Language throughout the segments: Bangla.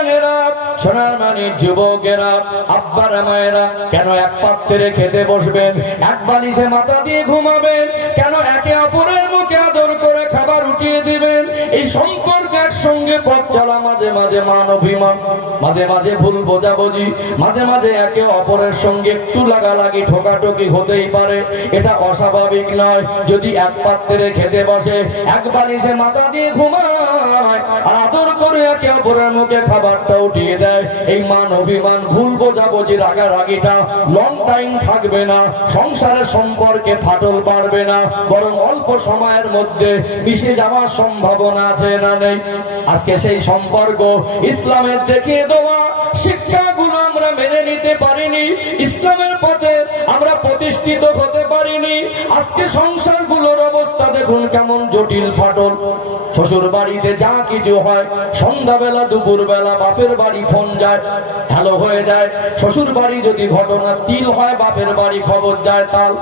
ভাইজানেরা, সোনার মানে যুবকেরা, আব্বারা মায়েরা, কেন এক পাত্রে খেতে বসবেন, এক বালিশে মাথা দিয়ে ঘুমাবেন? কেন একে অপরের মুখে আদর করে খাবার উঠিয়ে দিবেন? এই সম্পর্ক একসঙ্গে পথ চলা, মাঝে মাঝে মান অভিমান, মাঝে মাঝে ভুল বোঝাবুঝি, মাঝে মাঝে একে অপরের সঙ্গে একটু লাগালাগি ঠোকাঠুকি হতেই পারে। এটা অস্বাভাবিক নয়। যদি এক পাত্রে খেতে বসে, এক বালিশে মাথা দিয়ে ঘুমায় আর আদর করে একে অপরের মুখে খাবারটা উঠিয়ে দেয়, এই মান অভিমান ভুল বোঝাবুঝি রাগারাগিটা লং টাইম থাকবে না। সংসারের সম্পর্কে ফাটল বাড়বে না, বরং অল্প সময়ের মধ্যে মিশে যাওয়ার সম্ভাবনা আছে না নেই? আজকে সেই সম্পর্ক ইসলামের দেখিয়ে দেওয়া শিক্ষাগুলো আমরা মেনে নিতে পারিনি, ইসলামের পথে আমরা প্রতিষ্ঠিত হতে পারিনি। আজকে সংসারগুলোর অবস্থা দেখুন কেমন জটিল ফাটল। শ্বশুর বাড়িতে যা কিছু হয়, সন্ধ্যাবেলা দুপুরবেলা বাপের বাড়ি ফোন যায়, হ্যালো হয়ে যায়। শ্বশুর বাড়ি যদি ঘটনা তিল হয়, বাপের বাড়ি খবর যায় তাল।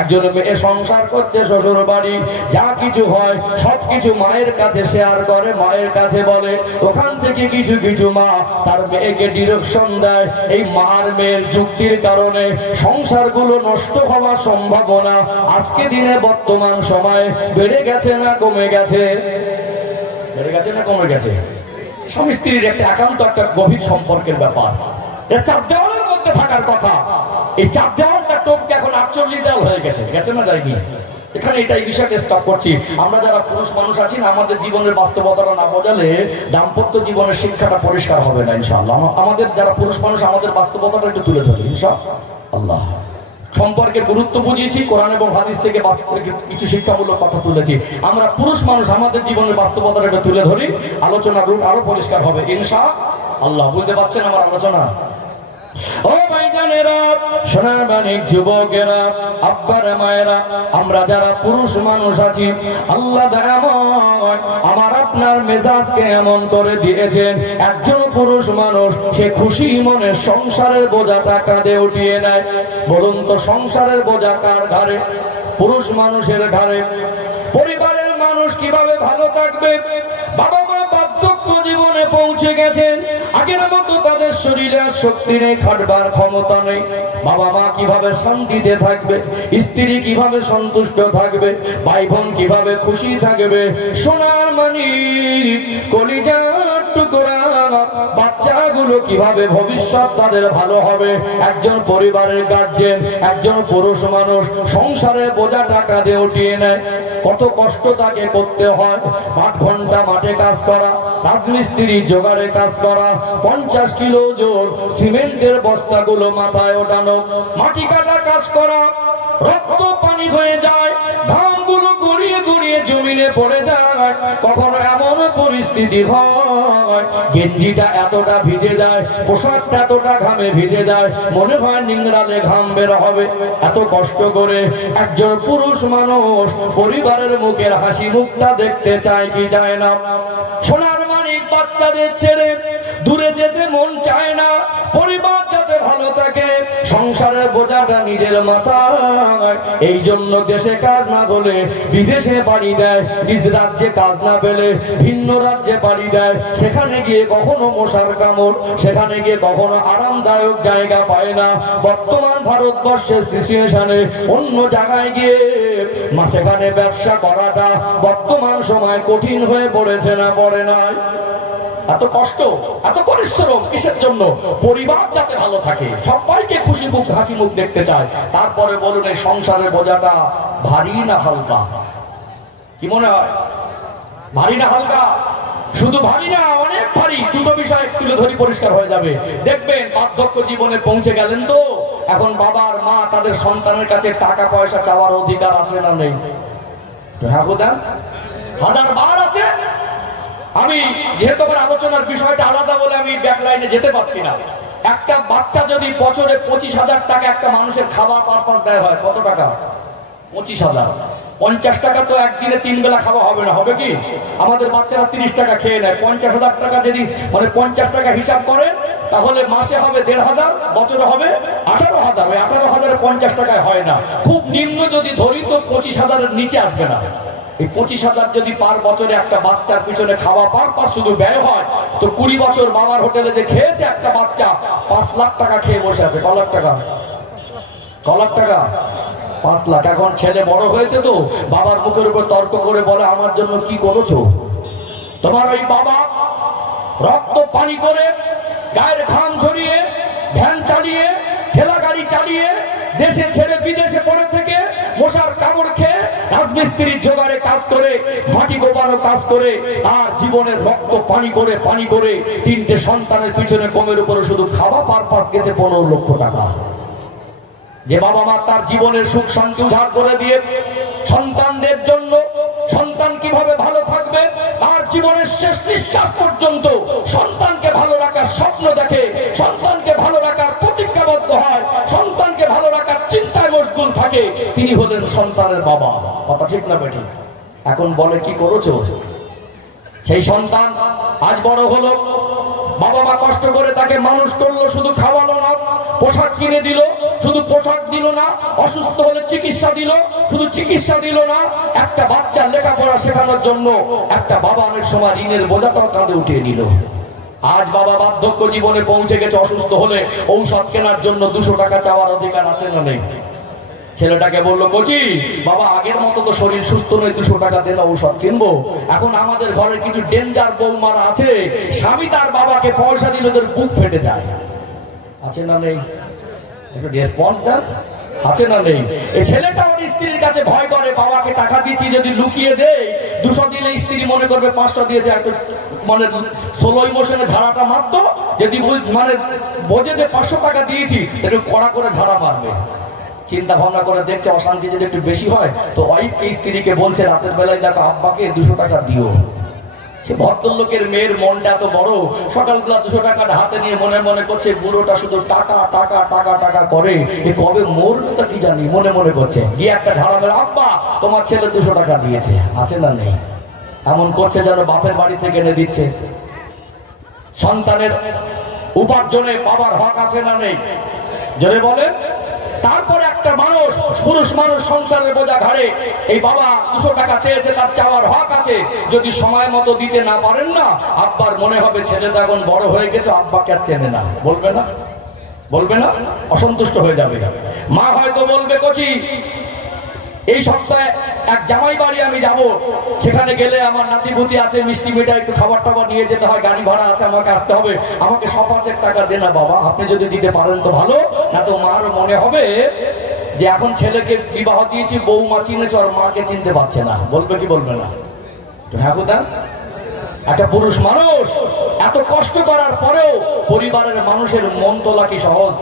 একজন মেয়ে সংসার করছে, শ্বশুর বাড়ি যা কিছু হয় সবকিছু মায়ের কাছে শেয়ার করে, মায়ের কাছে বলে। ওখান থেকে কিছু কিছু মা তার মেয়েকে ডিরেকশন দেয়। এই মার মেয়ের যুক্তির কারণে সংসারগুলো নষ্ট হওয়ার সম্ভাবনা আজকে দিনে বর্তমান সময়ে বেড়ে গেছে না কমে গেছে? বেড়ে গেছে না কমে গেছে? স্বামী স্ত্রীর একটা একান্ত একটা গভীর সম্পর্কের ব্যাপার, এটা চার দেওয়ালের মধ্যে থাকার কথা। এই চার দেওয়ালটা টোপকে এখন 48 দেওয়াল হয়ে গেছে, গেছে না যায়নি? এখানে এটাই বিষয়টা স্টপ করছি। আমরা যারা পুরুষ মানুষ আছি না, আমাদের জীবনের বাস্তবতাটা না বোঝালে দাম্পত্য জীবনের শিক্ষাটা পরিষ্কার হবে না ইনশাআল্লাহ। আমাদের যারা পুরুষ মানুষ, আমাদের বাস্তবতাটা একটু তুলে ধরি ইনশাআল্লাহ। সম্পর্কের গুরুত্ব বুঝিয়েছি, কোরআন এবং হাদিস থেকে কিছু শিক্ষামূলক কথা তুলেছি। আমরা পুরুষ মানুষ আমাদের জীবনের বাস্তবতাটা একটু তুলে ধরি, আলোচনার রূপ আরো পরিষ্কার হবে ইনশাআল্লাহ। বুঝতে পারছেন আমার আলোচনা? ও ভাইজানেরা, সোনার মানিক যুবকেরা, আব্বারা মায়েরা, আমরা যারা পুরুষ মানুষ আছি, আল্লাহ দয়াময় আমার আপনার মেজাজকে এমন করে দিয়েছেন, একজন পুরুষ মানুষ সে খুশি মনে সংসারের বোঝাটা কাঁধে উঠিয়ে নেয়। বলুন তো, সংসারের বোঝা কার ঘাড়ে? পুরুষ মানুষের ঘাড়ে। পরিবারের মানুষ কিভাবে ভালো থাকবে? বাবা মা বার্ধক্য জীবনে পৌঁছে গেছেন, আগের মতো তাদের শরীরে আর শক্তি নেই, খাটবার ক্ষমতা নেই। বাবা মা কিভাবে শান্তিতে থাকবে? স্ত্রী কিভাবে সন্তুষ্ট থাকবে? ভাই বোন কিভাবে খুশি থাকবে? সোনার মানিক কলিজার টুকরা বাচ্চাগুলো কিভাবে ভবিষ্যৎ তাদের ভালো হবে? একজন পরিবারের গার্জেন, একজন পুরুষ মানুষ সংসারের বোঝাটা কাঁধে উঠিয়ে নেয়। কত কষ্ট তাকে করতে হয়। 8 ঘন্টা মাঠে কাজ করা, রাজমিস্ত্রি জোগাড়ে কাজ করা, 50 কিলো ওজন সিমেন্টের বস্তাগুলো মাথায় ওঠানো, মাটি কাটা কাজ করা, রক্ত পানি হয়ে যায়, ঘামগুলো গড়িয়ে গড়িয়ে জমিনে পড়ে যায়। কখনো এমন পরিস্থিতি হয় গেঞ্জিটা এতটা ভিজে যায়, পোশাকটা এতটা ঘামে ভিজে যায়, মনে হয় নিংড়ালে ঘাম বের হবে। এত কষ্ট করে একজন পুরুষ মানুষ পরিবারের মুখের হাসি মুখটা দেখতে চায় কি চায় না? সোনার মানিক বাচ্চাদের ছেড়ে দূরে যেতে মন চায় না। পরিবার যাতে ভালো থাকে, সংসারের বোঝাটা নিজের মাথায়। এই জন্য দেশে কাজ না হলে বিদেশে পাড়ি দেয়, নিজ রাজ্যে কাজ না পেলে ভিন্ন রাজ্যে পাড়ি দেয়। সেখানে গিয়ে কখনো মশার কামড়, সেখানে গিয়ে কখনো আরামদায়ক জায়গা পায় না। বর্তমান ভারতবর্ষের সিচুয়েশনে অন্য জায়গায় গিয়ে সেখানে ব্যবসা করাটা বর্তমান সময় কঠিন হয়ে পড়েছে না পড়ে নাই? এত কষ্ট, এত পরিশ্রম কিসের জন্য? পরিবার যাতে ভালো থাকে, সবাইকে খুশি মুখ হাসি মুখ দেখতে চায়। তারপরে বলুন, এই সংসারের বোঝাটা ভারী না হালকা? কি মনে হয়, ভারী না হালকা? শুধু ভারী না, অনেক ভারী। দুটো বিষয় তুলে ধরি, পরিষ্কার হয়ে যাবে। দেখবেন বার্ধক্য জীবনে পৌঁছে গেলেন তো, এখন বাবা আর মা তাদের সন্তানের কাছে টাকা পয়সা চাওয়ার অধিকার আছে না নেই? হ্যাঁ খোদা, 1000 আছে। আমি যেহেতু আমার আলোচনার বিষয়টা আলাদা বলে আমি ব্যাক লাইনে যেতে পারছি না। একটা বাচ্চা যদি বছরে 25,000 টাকা একটা মানুষের খাবার পারপাস দেয় হয়, কত টাকা? 25,000। 50 টাকা তো একদিনে 3 বেলা খাওয়া হবে না, হবে কি? আমাদের বাচ্চারা 30 টাকা খেয়ে নেয়। 50,000 টাকা যদি 50 টাকা হিসাব করেন, তাহলে মাসে হবে 1,500, বছরে হবে 18,000। ওই 18,000 50 টাকায় হয় না। খুব নিম্ন যদি ধরি তো 25,000-এর নিচে আসবে না। এই 25,000 যদি পার বছরে একটা বাচ্চার পিছনে খাওয়া পারপাস শুধু ব্যয় হয়, তো 20 বছর বাবার হোটেলে যে খেয়েছে একটা বাচ্চা 5 লাখ টাকা খেয়ে বসে আছে। ক লাখ টাকা? 5 লাখ। এখন ছেলে বড় হয়েছে তো বাবার মুখের উপর তর্ক করে বলে আমার জন্য কি করেছো? তোমার ওই বাবা রক্ত পানি করে গায়ের ঘাম ঝরিয়ে ভ্যান চালিয়ে ঠেলা গাড়ি চালিয়ে দেশে ছেড়ে বিদেশে পড়ে থেকে মশার কামড় খেয়ে রাজমিস্ত্রির জোগাড়ে কাজ করে মাটি কোপানো কাজ করে তার জীবনের রক্ত পানি করে 3টে সন্তানের পিছনে কমের উপরে শুধু খাওয়া পারপাস গেছে 15 লক্ষ টাকা। যে বাবা মা তার জীবনের সুখ শান্তি উজাড় করে দিয়ে সন্তানদের জন্য সন্তান কিভাবে ভালো থাকবে তার জীবনের শেষ নিঃশ্বাস পর্যন্ত সন্তানকে ভালো রাখার স্বপ্ন দেখে, সন্তানকে ভালো রাখার প্রতিজ্ঞাবদ্ধ হয়, সন্তানকে ভালো রাখার চিন্তায় মশগুল থাকে, তিনি হলেন সন্তানের বাবা। কথা ঠিক না বেঠিক? এখন বলে কি করেছো? সেই সন্তান আজ বড় হলো, বাবা মা কষ্ট করে তাকে মানুষ করলো, শুধু খাওয়ালো না, পোশাক কিনে দিল, শুধু পোশাক দিল না, অসুস্থ হলে চিকিৎসা দিল, শুধু চিকিৎসা দিল না, একটা বাচ্চার লেখাপড়া শেখানোর জন্য একটা বাবা অনেক সময় ঋণের বোঝাটাও কাঁধে উঠিয়ে নিল। আজ বাবা বার্ধক্য জীবনে পৌঁছে গেছে, অসুস্থ হলে ঔষধ কেনার জন্য 200 টাকা চাওয়ার অধিকার আছে না নেই? ছেলেটাকে বললো কোচি বাবা আগের মতো তো শরীর সুস্থ নয়, 200 টাকা দেন ঔষধ কিনবো। এখন আমাদের ঘরে কিছু ডেঞ্জার বৌমারা আছে, স্বামী তার বাবাকে পয়সা দিলে ওদের বুক ফেটে যায়। আছে না নেই? একটু রেসপন্স দেন। আছে না নেই? এই ছেলেটা ওর স্ত্রীর কাছে ভয় করে, বাবাকে টাকা দিচ্ছি যদি লুকিয়ে দেয় 200 দিলে স্ত্রী মনে করবে 500 দিয়েছে, একটু মানে 16 ইমোশনে ঝাড়াটা মারতো, যদি মানে বোঝে যে 500 টাকা দিয়েছি একটু কড়া করে ঝাড়া মারবে। চিন্তা ভাবনা করে দেখছে অশান্তি যদি একটু বেশি হয় তো ওয়াইফকে স্ত্রীকে বলছে রাতের বেলায় দেখো আব্বাকে 200 টাকা দিও। সে ভদ্রলোকের মেয়ের মনটা এত বড়, সকালবেলা 200 টাকাটা হাতে নিয়ে মনে মনে করছে বুড়োটা শুধু টাকা টাকা টাকা টাকা করে, এ কবে মরবে তা কি জানি, মনে মনে করছে। গিয়ে একটা ঝাড়া মেরে আব্বা তোমার ছেলে 200 টাকা দিয়েছে। আছে না নেই? এমন করছে যেন বাপের বাড়ি থেকে এনে দিচ্ছে। সন্তানের উপার্জনে বাবার হক আছে না নেই? জোরে বলেন। তারপরে একটা মানুষ, পুরুষ মানুষ সংসারের বোঝা ঘাড়ে, এই বাবা 200 টাকা চেয়েছে, তার চাওয়ার হক আছে, যদি সময় মতো দিতে না পারেন না আব্বার মনে হবে ছেলেটা এখন বড় হয়ে গেছে, আব্বাকে আর চেনে না। বলবে না? বলবে না? অসন্তুষ্ট হয়ে যাবে। মা হয়তো বলবে কোচি এই সপ্তাহে এক জামাই বাড়ি আমি যাব, সেখানে গেলে আমার নাতিপুতি আছে, মিষ্টি মিঠাই একটু খাবার টাবার নিয়ে যেতে হয়, গাড়ি ভাড়া আছে, আমাকে আসতে হবে, আমাকে 100-5 টাকা দে না বাবা, আপনি যদি দিতে পারেন তো ভালো, না তো মার মনে হবে যে এখন ছেলেকে বিবাহ দিয়েছি, বৌমা চিনেছে আর মাকে চিনতে পারছে না। বলবে কি বলবে না? হ্যাঁ কথা। একটা পুরুষ মানুষ এত কষ্ট করার পরেও পরিবারের মানুষের মন তোলা কি সহজ?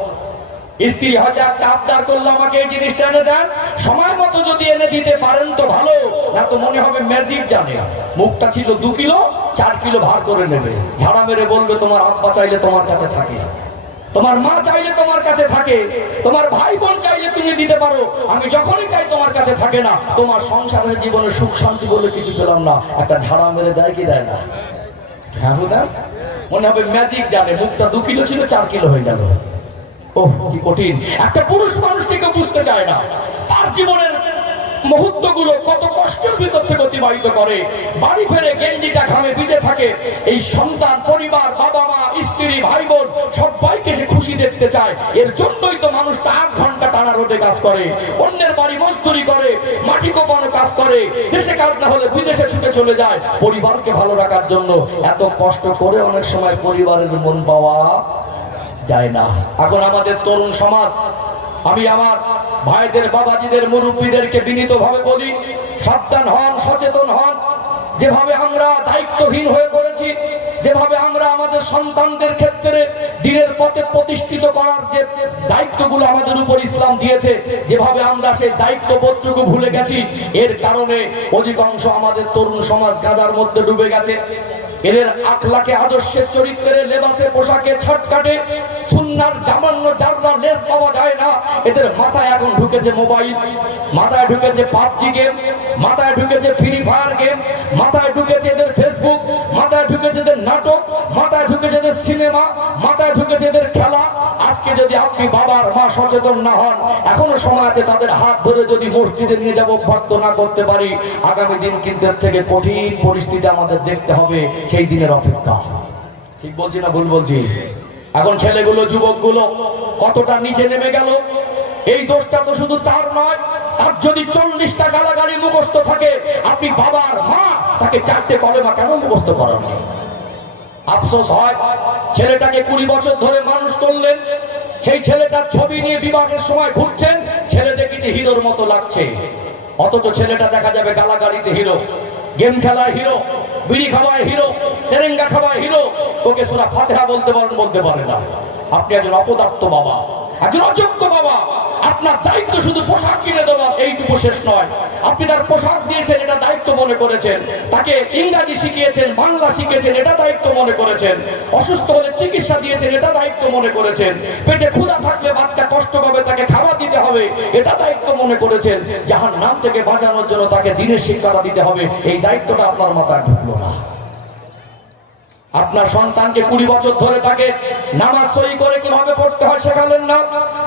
স্ত্রী হয়তো একটা আবদার করলো আমাকে এই জিনিসটা এনে দেন, সময় মতো যদি এনে দিতে পারেন তো ভালো, না তো মনে হবে ম্যাজিক জানে। মুখটা ছিল 2 কিলো 4 কিলো ভার করে নেবে, ঝাড়া মেরে বলবে তোমার আব্বা চাইলে তোমার কাছে থাকে, তোমার মা চাইলে তোমার কাছে থাকে, তোমার ভাই বোন চাইলে তুমি দিতে পারো, আমি যখনই চাই তোমার কাছে থাকে না। তোমার সংসারের জীবনে সুখ শান্তি বলে কিছু পেলাম না। একটা ঝাড়া মেরে দেয় কি দেয় না? হ্যাঁ না? মনে হবে ম্যাজিক জানে। মুখটা 2 কিলো ছিল 4 কিলো হয়ে গেল। ওহ কি কঠিন। একটা পুরুষ মানুষটিকে বুঝতে চায় না তার জীবনের মুহূর্তগুলো কত কষ্টের ভিতর থেকে অতিবাহিত করে। বাড়ি ফেরে গেঞ্জিটা ঘামে ভিজে থাকে, এই সন্তান পরিবার বাবা মা স্ত্রী ভাই বোন সবাইকে সে খুশি দেখতে চায়। এর জন্যই তো মানুষটা 8 ঘন্টা টানা রোদে কাজ করে, অন্যের বাড়ি মজদুরি করে, মাটি কোপানো কাজ করে, দেশে কাজ না হলে বিদেশে ছুটে চলে যায় পরিবারকে ভালো রাখার জন্য। এত কষ্ট করে অনেক সময় পরিবারের মন পাওয়া যায় না। এখন আমাদের তরুণ সমাজ, আমি আমার ভাইদের বাবাজিদের মুরব্বীদেরকে বিনীতভাবে বলি সাবধান হন, সচেতন হন। যেভাবে আমরা দায়িত্বহীন হয়ে পড়েছি, যেভাবে আমরা আমাদের সন্তানদের ক্ষেত্রে দিনের পথে প্রতিষ্ঠিত করার যে দায়িত্বগুলো আমাদের উপর ইসলাম দিয়েছে, যেভাবে আমরা সেই দায়িত্ববোধটুকু ভুলে গেছি, এর কারণে অধিকাংশ আমাদের তরুণ সমাজ গাঁজার মধ্যে ডুবে গেছে। এদের আখলাকে আদর্শের চরিত্রে লেবাসে পোশাকে ছাট কাটে, সুন্নার জামান্য জাররা লেস পাওয়া যায় না। এদের মাথায় এখন ঢুকেছে মোবাইল, মাথায় ঢুকেছে পাবজি গেম, মাথায় ঢুকেছে ফ্রি ফায়ার গেম, মাথায় ঢুকেছে এদের ফেসবুক, মাথায় ঢুকেছে এদের নাটক, মাথায় ঢুকেছে এদের সিনেমা, মাথায় ঢুকেছে এদের খেলা। আজকে যদি আপনি বাবার মা সচেতন না হন, এখনো সময় আছে, তাদের হাত ধরে যদি মসজিদে নিয়ে যাব অভ্যস্ত না করতে পারি, আগামী দিন কিন্তু এর থেকে কঠিন পরিস্থিতি আমাদের দেখতে হবে। সেই দিনের অপেক্ষা। ঠিক বলছি না ভুল বলছি? এখন ছেলেগুলো যুবকগুলো কতটা নিচে নেমে গেল। এই দোষটা তো শুধু তার নয়, তার যদি 40টা গালাগালি মুখস্থ থাকে, আপনি বাবার মা তাকে 4টে কলেমা কেন মুখস্থ করাননি? আফসোস হয়, ছেলেটাকে 20 বছর ধরে মানুষ করলেন, সেই ছেলেটার ছবি নিয়ে বিবাহের সময় ঘুরছেন, ছেলে দেখেছে হিরোর মতো লাগছে, অথচ ছেলেটা দেখা যাবে গালাগালিতে হিরো, গেম খেলায় হিরো, বিড়ি খাওয়ায় হিরো, তেরেঙ্গা খাওয়ায় হিরো, ওকে সূরা ফাতিহা বলতে পারে না। আপনি একজন অপদার্থ বাবা, একজন অযোগ্য বাবা। আপনার দায়িত্ব শুধু পোশাক কিনে দেওয়া, এইটুকু শেষ নয়। আপনি তার পোশাক দিয়েছেন, এটা দায়িত্ব মনে করেছেন। তাকে ইংরাজি শিখিয়েছেন, বাংলা শিখিয়েছেন, এটা দায়িত্ব মনে করেছেন। অসুস্থ হলে চিকিৎসা দিয়েছেন, এটা দায়িত্ব মনে করেছেন। পেটে ক্ষুধা থাকলে বাচ্চা কষ্ট পাবে, তাকে খাবার দিতে হবে, এটা দায়িত্ব মনে করেছেন। জাহান্নাম থেকে বাঁচানোর জন্য তাকে দ্বীনের শিক্ষাটা দিতে হবে, এই দায়িত্বটা আপনার মাথায় ঢুকলো না। আপনার সন্তানকে 20 বছর ধরে তাকে নামাজ সহি করে কিভাবে পড়তে হয় শেখালেন না,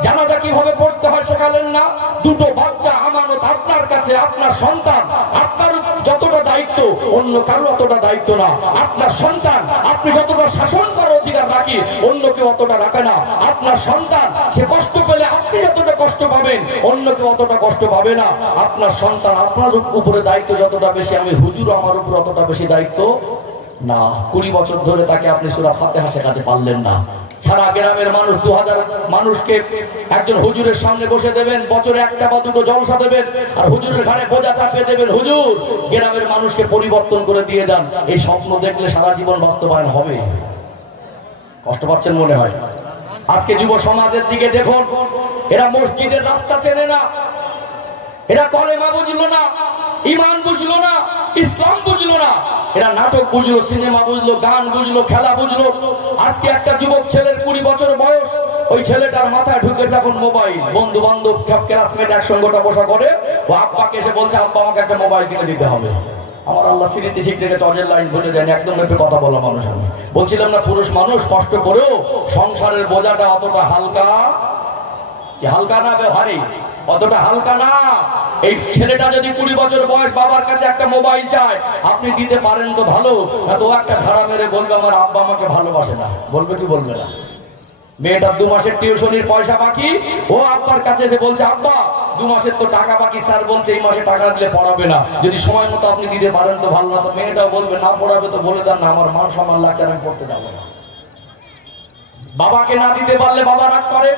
জানাজা কিভাবে পড়তে হয় শেখালেন না। দুটো বাচ্চা আমানত আপনার কাছে, আপনার সন্তান, আপনার যতটা দায়িত্ব অন্য কারো অতটা দায়িত্ব না। আপনার সন্তান আপনি যতটা শাসন করার অধিকার রাখি, অন্য কেউ অতটা রাখে না। আপনার সন্তান সে কষ্ট পেলে আপনি যতটা কষ্ট পাবেন, অন্য কেউ অতটা কষ্ট পাবে না। আপনার সন্তান আপনার উপরে দায়িত্ব যতটা বেশি, আমি হুজুর আমার উপর অতটা বেশি দায়িত্ব না। 20 বছর ধরে তাকে আপনি সূরা ফাতিহা শেখাতে পারলেন না। সারা গ্রামের মানুষ 2000 মানুষকে একজন হুজুরের সামনে বসে দেবেন, বছরে একটা বা দুটো জলসা দেবেন, আর হুজুরের ঘাড়ে বোঝা চাপিয়ে দেবেন, হুজুর গ্রামের মানুষকে পরিবর্তন করে দিয়ে যান। এই স্বপ্ন দেখলে সারা জীবন বাস্তবায়ন হবে? কষ্ট পাচ্ছেন মনে হয়। আজকে যুব সমাজের দিকে দেখুন, এরা মসজিদের রাস্তা চেনে না, এরা কলেমা বুঝলো না, ঈমান বুঝলো না, ইসলাম বুঝলো না। এরা নাটক বুঝলো, সিনেমা বুঝলো, গান বুঝলো, খেলা বুঝলো। আজকে একটা যুবক ছেলের 20 বছর বয়স, ওই ছেলেটার মাথায় ঢুকে যখন মোবাইল, বন্ধু বান্ধব ক্লাসমেট একসঙ্গে বসা করে, ও আব্বাকে এসে বলছে, আব্বা আমাকে একটা মোবাইল কিনে দিতে হবে। আমার আল্লাহ স্মৃতি ঠিক রেখেছে, অজের লাইন বলে দেন, একদম মেপে কথা বলা মানুষ। আমি বলছিলাম না, পুরুষ মানুষ কষ্ট করেও সংসারের বোঝাটা অতটা হালকা, কি হালকা না ভারী, অতটা হালকা না। এই ছেলেটা যদি 20 বছর বয়স বাবার কাছে একটা মোবাইল চায়, আপনি দিতে পারেন তো ভালো, না তো একটা ধারা মেরে বলবে আমার আব্বা আমাকে ভালোবাসে না। বলবে কি বলবে না? মেয়েটার 2 মাসের টিউশনির পয়সা বাকি, ও আব্বার কাছে এসে বলছে, আব্বা 2 মাসের তো টাকা বাকি, স্যার বলছে এই মাসে টাকা দিলে পড়াবে না, যদি সময় মতো আপনি দিতে পারেন তো ভালো। না তো মেয়েটাও বলবে, না পড়াবে তো বলে দেন না, আমার মান সম্মান লাগছে, আমি পড়তে যাবো না। বাবাকে না দিতে পারলে বাবা রাগ করে,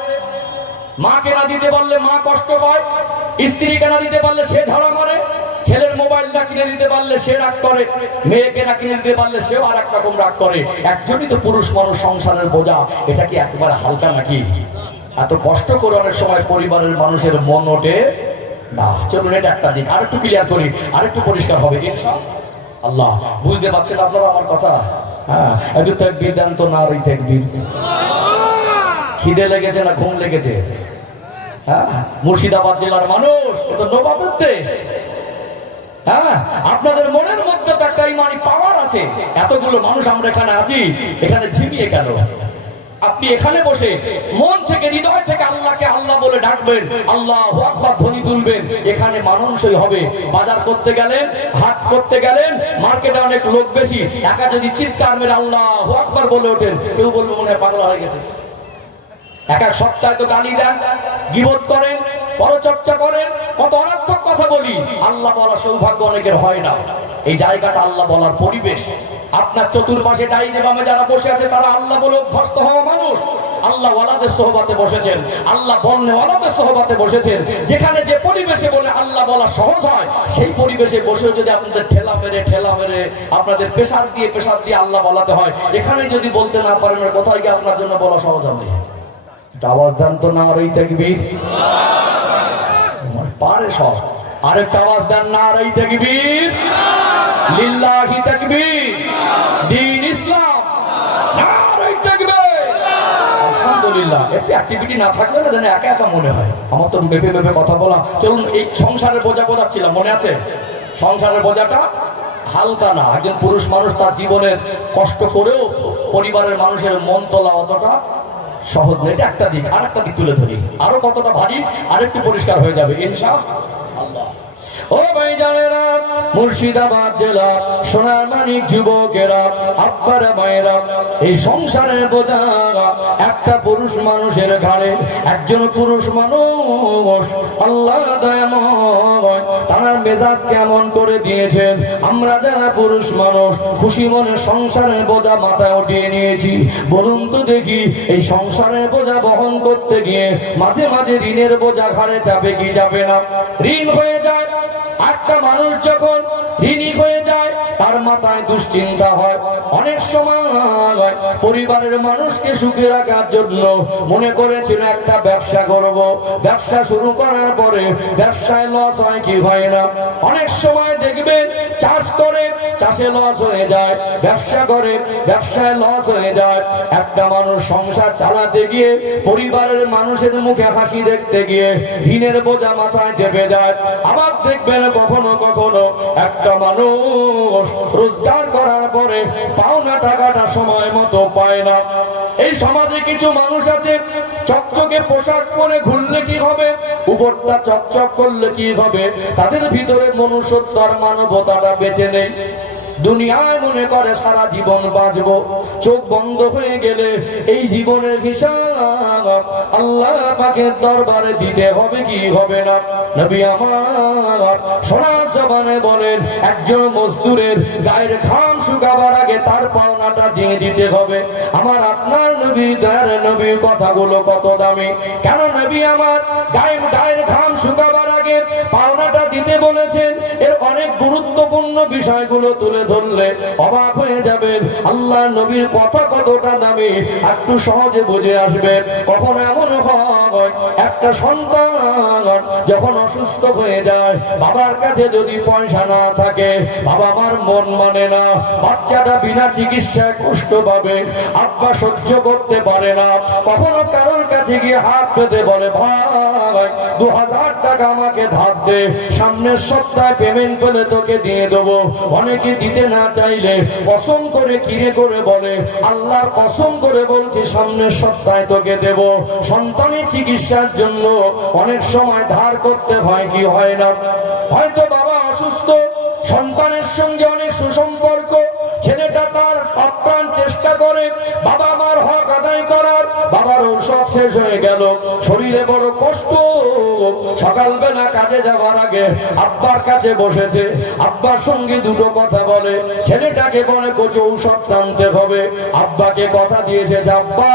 মাকে না দিতে পারলে মা কষ্ট পায়, স্ত্রীকে না দিতে পারলে সে ঝাড়া মারে, ছেলের মোবাইলটা কিনে দিতে পারলে সে রাগ করে, মেয়েকে না কিনে দিতে পারলে সেও আর এক রকম রাগ করে। একজনই তো পুরুষ মানুষ, সংসারের বোঝা, এটা কি একেবারে হালকা নাকি? এত কষ্ট করে অনেক সময় পরিবারের মানুষের মন ওঠে না। চলুন এটা একটা দিক আরেকটু ক্লিয়ার করি, আরেকটু পরিষ্কার হবে ইনশাআল্লাহ। বুঝতে পারছেন আপনারা আমার কথা? হ্যাঁ, একটু তাকবীর দেন তো, না ওই তাকবীর। খিদে লেগেছে না ঘুম লেগেছে? হ্যাঁ, মুর্শিদাবাদ জেলার মানুষ, এটা নবাবের দেশ। হ্যাঁ, আপনাদের মনের মধ্যে তো একটা ইমানি পাওয়ার আছে। এতগুলো মানুষ আমরা এখানে আছি, এখানে ঝিমিয়ে গেল। আপনি এখানে বসে মন থেকে, হৃদয় থেকে আল্লাহকে আল্লাহ বলে ডাকবেন, আল্লাহু আকবার ধ্বনি তুলবেন, এখানে মানুষই হবে। বাজার করতে গেলেন, হাট করতে গেলেন, মার্কেটে অনেক লোক বেশি, একা যদি চিৎকার মেরে আল্লাহু আকবার বলে ওঠেন, কেউ বলবে মনে হয় পাগল হয়ে গেছে। এক সপ্তাহে তো গালি দেন, গীবত করেন, পরচর্চা করেন, কত অনর্থক কথা বলি। আল্লাহ বলা সৌভাগ্য অনেকের হয় না। এই জায়গাটা আল্লাহ বলার পরিবেশ। আপনার চতুর্পাশে ডাইনে বামে যারা বসে আছে, তারা আল্লাহ বলে অভ্যস্ত হওয়া মানুষ। আল্লাহ ওয়ালাদের সোহবাতে বসেছেন, আল্লাহ বলনেওয়ালাদের সোহবাতে বসেছেন। যেখানে যে পরিবেশে বলে আল্লাহ বলা সহজ হয়, সেই পরিবেশে বসে যদি আপনাদের ঠেলা মেরে আপনাদের পেশার দিয়ে আল্লাহ বলাতে হয়, এখানে যদি বলতে না পারেন, কোথায় গিয়ে আপনার জন্য বলা সহজ হবে? আওয়াজ দেন তো, নারে তাকবীর। পারে সব, আরেকটা আওয়াজ দেন, নারে তাকবীর, লিল্লাহি তাকবীর, দ্বীন ইসলাম, নারে তাকবীর। আলহামদুলিল্লাহ। একটু অ্যাক্টিভিটি না থাকলে না যেন একা একা মনে হয়। আমার তো মেপে কথা বলা। চলুন, এই সংসারের বোঝা বোঝাচ্ছিলাম, মনে আছে? সংসারের বোঝাটা হালকা না। একজন পুরুষ মানুষ তার জীবনের কষ্ট করেও পরিবারের মানুষের মন তোলা অতটা সহজ না। এটা একটা দিক। আরেকটা দিক তুলে ধরি, আরো কতটা ভারী আরেকটু পরিষ্কার হয়ে যাবে ইনশাআল্লাহ। ও ভাইজানেরা, মুর্শিদাবাদ জেলা সোনার মানিক যুবকেরা, আব্বারা মায়েরা, এই সংসারের বোঝা একটা পুরুষ মানুষের ঘাড়ে। একজন পুরুষ মানুষ আল্লাহ দয়াময় তার মেজাজ কেমন করে দিয়েছেন। আমরা যারা পুরুষ মানুষ খুশি মনে সংসারের বোঝা মাথায় উঠিয়ে নিয়েছি। বলুন তো দেখি, এই সংসারের বোঝা বহন করতে গিয়ে মাঝে মাঝে ঋণের বোঝা ঘাড়ে চাপে কি যাবে না? ঋণ হয়ে যায়। একটা মানুষ যখন ঋণী হয়ে যায় তার মাথায় দুশ্চিন্তা হয়। অনেক সময় পরিবারের মানুষকে সুখে রাখার জন্য মনে করেছিল একটা ব্যবসা করব। ব্যবসা শুরু করার পরে ব্যবসায় লস হয় কি হয় না? অনেক সময় দেখবেন চাষ করে চাষে লস হয়ে যায়, ব্যবসা করে ব্যবসায় লস হয়ে যায়। একটা মানুষ সংসার চালাতে গিয়ে পরিবারের মানুষের মুখে হাসি দেখতে গিয়ে ঋণের বোঝা মাথায় চেপে যায়। আবার দেখবেন কখনো কখনো একটা মানুষ রোজগার করার পরে পাওনা টাকাটা সময় মতো পায় না। এই সমাজে কিছু মানুষ আছে, চকচকে পোশাক পরে ঘুরলে কি হবে, উপরটা চকচক করলে কি হবে, তাদের ভিতরে মনুষ্যত্ব আর মানবতাটা বেঁচে নেই। দুনিয়ায় মনে করে সারা জীবন বাঁচবো, চোখ বন্ধ হয়ে গেলে এই জীবনের হিসাব আল্লাহ পাকের দরবারে দিতে হবে কি হবে না? নবী আমার সোনা জবানে বলেন, একজন মজদুরের গায়ের ঘাম শুকাবার আগে তার পাওনাটা দিয়ে দিতে হবে। আমার আপনার নবী দয়ার নবী কথাগুলো কত দামি! কেন নবী আমার গায়ের ঘাম শুকাবার আগে পাওনাটা দিতে বলেছেন? এর অনেক গুরুত্বপূর্ণ বিষয়গুলো তুলে ধরলে অবাক হয়ে যাবেন আল্লাহ নবীর কথা কতটা দামি। একটু সহজে বুঝে আসবে। কখন এমন হয় একটা সন্তান যখন অসুস্থ হয়ে যায়, বাবার কাছে যদি পয়সা না থাকে, বাবা মার মন মানে না, বাচ্চাটা বিনা চিকিৎসায় কষ্ট পাবে, আব্বা সহ্য করতে পারে না। কখনো কারোর কাছে গিয়ে হাত পেতে বলে, ভাই 2000 টাকা আমাকে ধার দে, সামনের সপ্তাহে পেমেন্ট পেলে তোকে দিয়ে দেবো। অনেকে দিতে না চাইলে কসম করে কিনে করে বলে, আল্লাহর কসম করে বলছি সামনের সপ্তাহে তোকে দেব। সন্তানের চিকিৎসার জন্য অনেক সময় ধার করতে হয় কি হয় না? হয়তো বাবা অসুস্থ, সন্তানের সঙ্গে অনেক সুসম্পর্ক, ছেলেটা তার আপ্রাণ চেষ্টা করে বাবা মার হক আদায় করার, বাবার ঔষধ শেষ হয়ে গেল, শরীরে বড় কষ্ট, সকালবেলা কাজে যাওয়ার আগে আব্বার কাছে বসেছে, আব্বার সঙ্গে দুটো কথা বলে, ছেলেটাকে বলে কোচ ঔষধ টানতে হবে। আব্বাকে কথা দিয়েছে যে আব্বা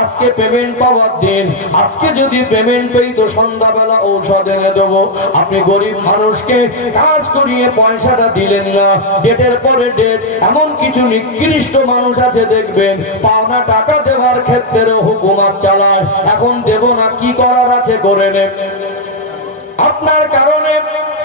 আজকে পেমেন্ট পাওয়ার দিন, আজকে যদি পেমেন্ট পেই তো সন্ধ্যাবেলা ঔষধ এনে দেবো। আপনি গরিব মানুষকে কাজ করিয়ে পয়সাটা দিলেন না, ডেটের পরে ডেট। এমন কিছু নিকৃষ্ট মানুষ আছে দেখবেন পাওনা টাকা দেওয়ার ক্ষেত্রেও হুকুমত চালায়, এখন দেব না, কি করার আছে করে নে। আপনার কারণে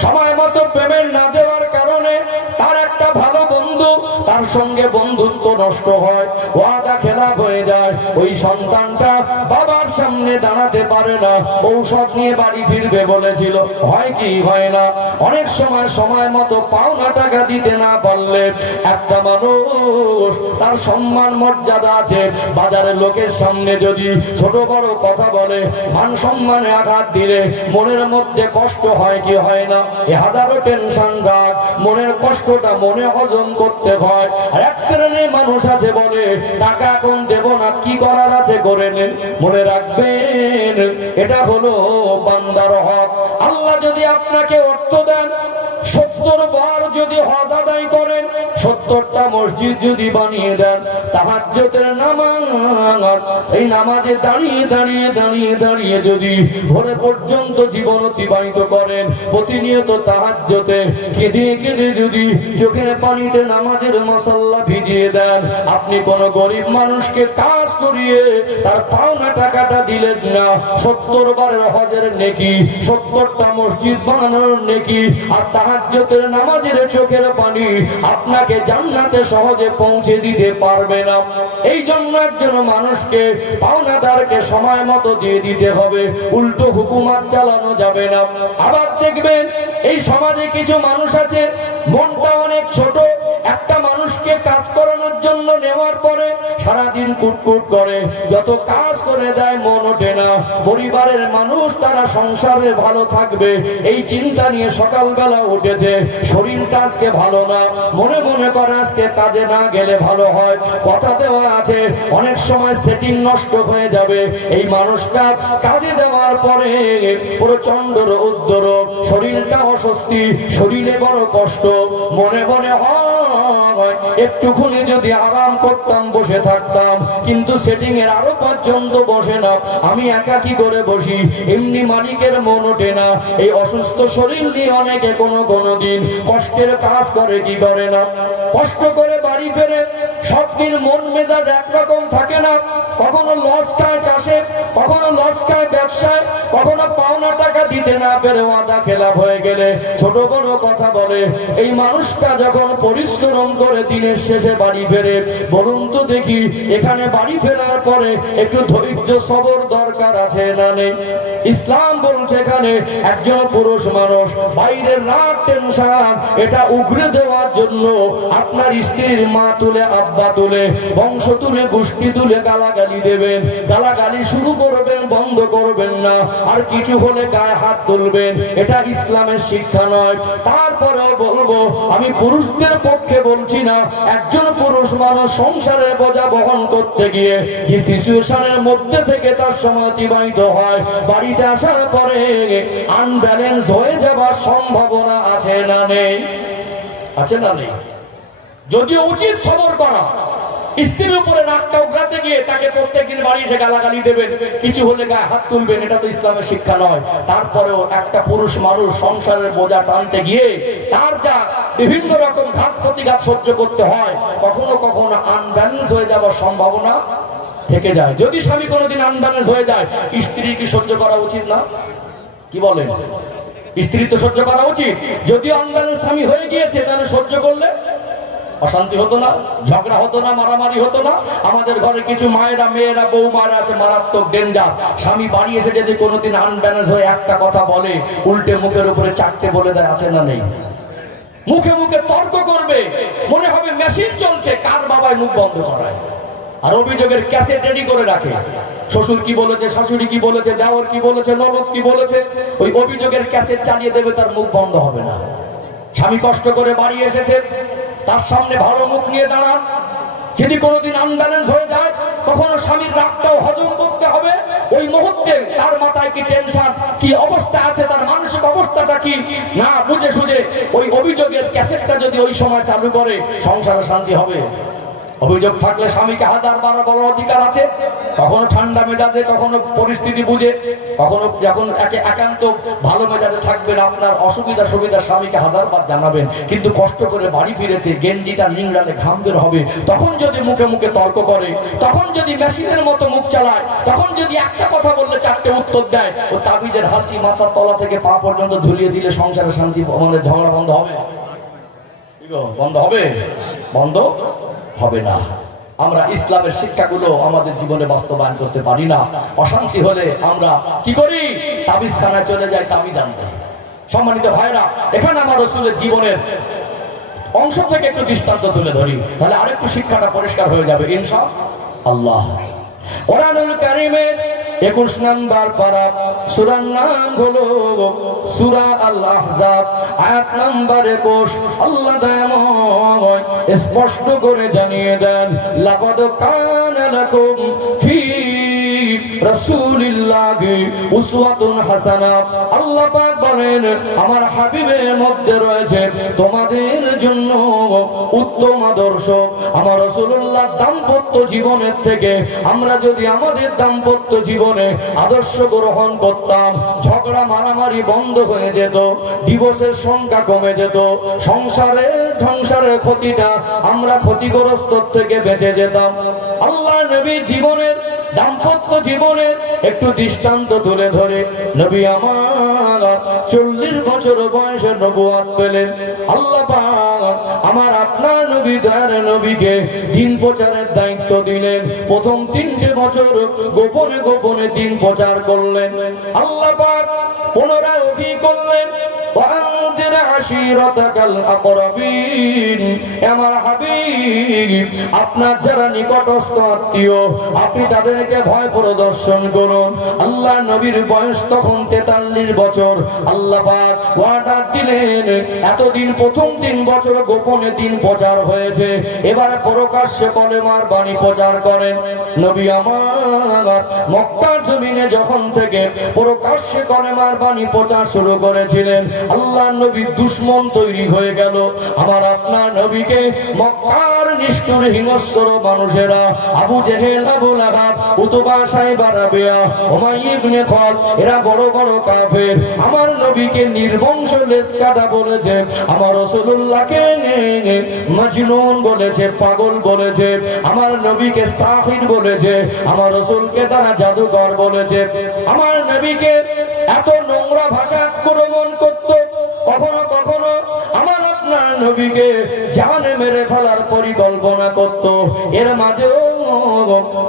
সময় মতো পেমেন্ট না দেওয়ার কারণে তার একটা ভালো বন্ধু, তার সঙ্গে বন্ধুত্ব নষ্ট হয়, ওয়াদা খেলাফ হয়ে যায়। ওই সন্তানটা বাবার সামনে দাঁড়াতে পারে না, ঔষধ নিয়ে বাড়ি ফিরবে বলেছিল, হয় কি হয় না? অনেক সময় সময় মতো পাওনা টাকা দিতে না পারলে একটা মানুষ তার সম্মান মর্যাদা আছে, বাজারের লোকের সামনে যদি ছোট বড় কথা বলে, মান সম্মানে আঘাত দিলে মনের মধ্যে কষ্ট হয় কি হয় না? হাজারো টেনশন রাখ, মনের কষ্টটা মনে হজম করতে হয়। আর এক শ্রেণীর মানুষ আছে বলে টাকা এখন দেব না, কি করার আছে করে নেন। মনে রাখবেন এটা হলো বান্দার হক। আল্লাহ যদি আপনাকে অর্থ দেন, 70 বার যদি হজ আদায় করেন, 70টা মসজিদ যদি বানিয়ে দেন, তাহাজ্জুদের নামাজ, এই নামাজে দাঁড়িয়ে দাঁড়িয়ে দাঁড়িয়ে দাঁড়িয়ে যদি ভোরে পর্যন্ত জীবন অতিবাহিত করেন, প্রতিনিয়ত তাহাজ্জুদে কেঁদে কেঁদে যদি চোখের পানিতে নামাজের মশাল্লা ভিজিয়ে দেন, আপনি কোন গরিব মানুষকে কাজ করিয়ে তার পাওনা টাকাটা দিলেন না, 70 বারের হজের নেকি, 70টা মসজিদ বানানোর নেকি, আর তাহাজ্জুদের নামাজের চোখের পানি আপনাকে জান্নাতে সহজে পৌঁছে দিতে পারবে না। এই জন্য একজন মানুষকে পাওনাদারকে সময় মতো দিয়ে দিতে হবে, উল্টো হুকুমত চালানো যাবে না। আবার দেখবেন এই সমাজে কিছু মানুষ আছে মনটা অনেক ছোট, একটা মানুষকে কাজ করানোর জন্য নেওয়ার পরে সারাদিন কুটকুট করে, যত কাজ করে দেয় মন ওঠে না। পরিবারের মানুষ তারা সংসারে ভালো থাকবে এই চিন্তা নিয়ে সকালবেলা উঠেছে, শরীরটা আজকে ভালো না, মনে মনে করে আজকে কাজে না গেলে ভালো হয়, কথা দেওয়া আছে অনেক সময় সেটিং নষ্ট হয়ে যাবে। এই মানুষটা কাজে যাওয়ার পরে প্রচন্ড উদ্দর, শরীরটা অস্বস্তি, শরীরে বড় কষ্ট, মনে মনে হয় একটুখানি যদি আরাম করতাম বসে থাকতাম, কিন্তু সেটিং এর আরো পর্যন্ত বসে না, আমি একা কি করে বসি, এমনি মালিকের মন ওঠে না। এই অসুস্থ শরীর নিয়ে অনেকে কোনো দিন কষ্টের কাজ করে কি করে না, কষ্ট করে বাড়ি ফেরে সব দিন মন মেজাজ একরকম থাকে না, কখনো লস খায় চাষে, কখনো লস খায় ব্যবসায়, কখনো পাওনা টাকা দিতে না পেরে ওয়াদা খেলাপ হয়ে গেলে ছোট বড় কথা বলে। এই মানুষটা যখন পরিশ্রম করে দিনের শেষে বাড়ি ফেরে, বলুন তো দেখি এখানে বাড়ি ফেরার পরে একটু ধৈর্য সবর দরকার আছে না নেই? ইসলাম বলছে এখানে একজন পুরুষ মানুষ বাইরের রাগ টেনশন এটা উগরে দেওয়ার জন্য আপনার স্ত্রীর মা তুলে, আব্বা তুলে, বংশ তুলে, গোষ্ঠী তুলে গালাগালি দেবেন, গালাগালি শুরু করবেন, বন্ধ করবেন না, আর কিছু হলে গায়ে হাত তুলবেন, এটা ইসলামের শিক্ষা নয়। তারপরে বলবো আমি পুরুষদের পক্ষে বলছি না, একজন পুরুষ মানুষ সংসারের বোঝা বহন করতে গিয়ে যে সিচুয়েশনের মধ্যে থেকে তার সময় অতিবাহিত হয়, বাড়িতে আসার পরে আনব্যালেন্স হয়ে যাবার সম্ভাবনা আছে না নেই? আছে না নেই? যদিও উচিত সবর করা, স্ত্রীর উপরে রাগটা উগড়াতে গিয়ে তাকে প্রত্যেকদিন বাড়ি এসে গালাগালি দেবেন, কিছু হলে গায়ে হাত তুলবেন, এটা তো ইসলামের শিক্ষা নয়। তারপরেও একটা পুরুষ মানুষ সংসারের বোঝা টানতে গিয়ে তার যা বিভিন্ন রকম ঘাত প্রতিঘাত সহ্য করতে হয়, কখনো কখনো আনব্যালেন্স হয়ে যাবার সম্ভাবনা থেকে যায়। যদি স্বামী কোনোদিন আনব্যালেন্স হয়ে যায়, স্ত্রী কি সহ্য করা উচিত না? কি বলেন? স্ত্রী তো সহ্য করা উচিত। যদি আনব্যালেন্স স্বামী হয়ে গিয়েছে তাহলে সহ্য করলে অশান্তি হতো না, ঝগড়া হতো না, মারামারি হতো না। আমাদের ঘরে কিছু মায়েরা, মেয়েরা, বৌমারা আছে মারাত্মক ডেঞ্জার। স্বামী বাড়ি এসে যদি কোনোদিন আনব্যালেন্স হয়ে একটা কথা বলে, উল্টে মুখের উপরে চারটে বলে দেয়, আছে না নেই? মুখে মুখে তর্ক করবে, মনে হবে মেশিন চলছে, কার বাবায় মুখ বন্ধ করায়, আর অভিযোগের ক্যাসেট রেডি করে রাখে। শ্বশুর কি বলেছে, শাশুড়ি কি বলেছে, দেওর কি বলেছে, ননদ কি বলেছে, ওই অভিযোগের ক্যাসেট চালিয়ে দেবে, তার মুখ বন্ধ হবে না। স্বামী কষ্ট করে বাড়ি এসেছে, তার সামনে ভালো মুখ নিয়ে দাঁড়ান। যদি কোনোদিন আনব্যালেন্স হয়ে যায়, তখন স্বামীর রাগটাও হজম করতে হবে। ওই মুহূর্তে তার মাথায় কি টেনশন, কি অবস্থা আছে, তার মানসিক অবস্থাটা কি, না বুঝে সুঝে ওই অভিযোগের ক্যাসেটটা যদি ওই সময় চালু করে, সংসারে শান্তি হবে। অভিযোগ থাকলে স্বামীকে হাজার বার বলার অধিকার আছে, কখনো ঠান্ডা মেজাজে, কখনো পরিস্থিতি বুঝে, কখনো যখন একান্ত ভালো মেজাজে থাকবেন, আপনার অসুবিধা সুবিধা স্বামীকে হাজার বার জানাবেন। কিন্তু কষ্ট করে বাড়ি ফিরেছে, গেঞ্জিটা নিংড়ালে ঘাম বের হবে, তখন যদি মুখে মুখে তর্ক করে, তখন যদি মেশিনের মতো মুখ চালায়, তখন যদি একটা কথা বললে চারটে উত্তর দেয়, ও তাবিজের হালসি মাথার তলা থেকে পা পর্যন্ত ঝুলিয়ে দিলে সংসারে শান্তি, আমাদের ঝগড়া বন্ধ হবে? বন্ধ হবে? বন্ধ হবে না। আমরা ইসলামের শিক্ষাগুলো আমাদের জীবনে বাস্তবায়ন করতে পারি না। অশান্তি হলে আমরা কি করি? তাবিজখানায় চলে যাই তাবিজ আনতে। সম্মানিত ভাইরা, এখানে আমার রাসূলের জীবনের অংশ থেকে একটু দৃষ্টান্ত তুলে ধরি, তাহলে আরেকটু শিক্ষাটা পরিষ্কার হয়ে যাবে ইনশাআল্লাহ। কোরআনুল কারীমের 21 নম্বর পারা, সূরার নাম হলো সূরা আল আহজাব, আয়াত নাম্বার 21। আল্লাহ দয়াময় স্পষ্ট করে জানিয়ে দেন, লাকাদ কানা লাকুম ফি রাসূলিল্লাহি উসওয়াতুন হাসানা। আল্লাহ পাক বলেন, আমার হাবিবের মধ্যে রয়েছে তোমাদের জন্য উত্তম আদর্শ। আমার রাসূলুল্লাহ দাম্পত্য জীবনের থেকে আমরা যদি আমাদের দাম্পত্য জীবনে আদর্শ গ্রহণ করতাম, ঝগড়া মারামারি বন্ধ হয়ে যেত, ডিভোর্সের সংখ্যা কমে যেত, সংসারের ক্ষতিটা আমরা ক্ষতিগ্রস্ত থেকে বেঁচে যেতাম। আল্লাহ নবী জীবনের দাম্পত্য জীবনের একটু দৃষ্টান্ত তুলে ধরে, নবী আমার 40 বছর বয়সে নবুয়ত পেলেন। আল্লাহ পাক আমার আপনার নবী দয়ার নবীকে দিন প্রচারের দায়িত্ব দিলেন। প্রথম 3টে বছর গোপনে গোপনে দিন প্রচার করলেন। আল্লাহ পাক পুনরায় ওহী করলেন, وأنذر আশীরাতাকাল আকরাবিন। আমার হাবিব, আপনার যারা নিকটস্থ আত্মীয় আপনি তাদেরকে ভয় প্রদর্শন করুন। আল্লাহ নবীর বয়স তখন 43 বছর। আল্লাহ পাক ওয়াদা দিলেন, এতদিন প্রথম 3 বছর গোপনে দিন প্রচার হয়েছে, এবারে প্রকাশ্যে কলেমার বাণী প্রচার করেন। নবী আমার মক্কার জমিনে যখন থেকে প্রকাশ্যে কলেমার বাণী প্রচার শুরু করেছিলেন, আল্লাহ নবীর দুশমন তৈরি হয়ে গেল। আমার আপনার নবীকে মক্কার নিষ্ঠুর হিংস্র মানুষেরা আবু জেহেল, আবু লাহাব, উতবা, সাইবা, রাবিয়া, উমাইয়া ইবনে খালদ, এরা বড় বড় কাফের আমার নবীকে নির্বংশ লেজ কাটা বলেছে, আমার রাসূলুল্লাহকে মাজনুন বলেছে, পাগল বলেছে, আমার নবীকে সাহির বলেছে, আমার রাসূলকে তারা জাদুকর বলেছে। আমার নবীকে এত নোংরা ভাষা আক্রমণ করত, কখনো কখনো আমার আপনার নবীকে জানে মেরে ফেলার পরিকল্পনা করত। এর মাঝেও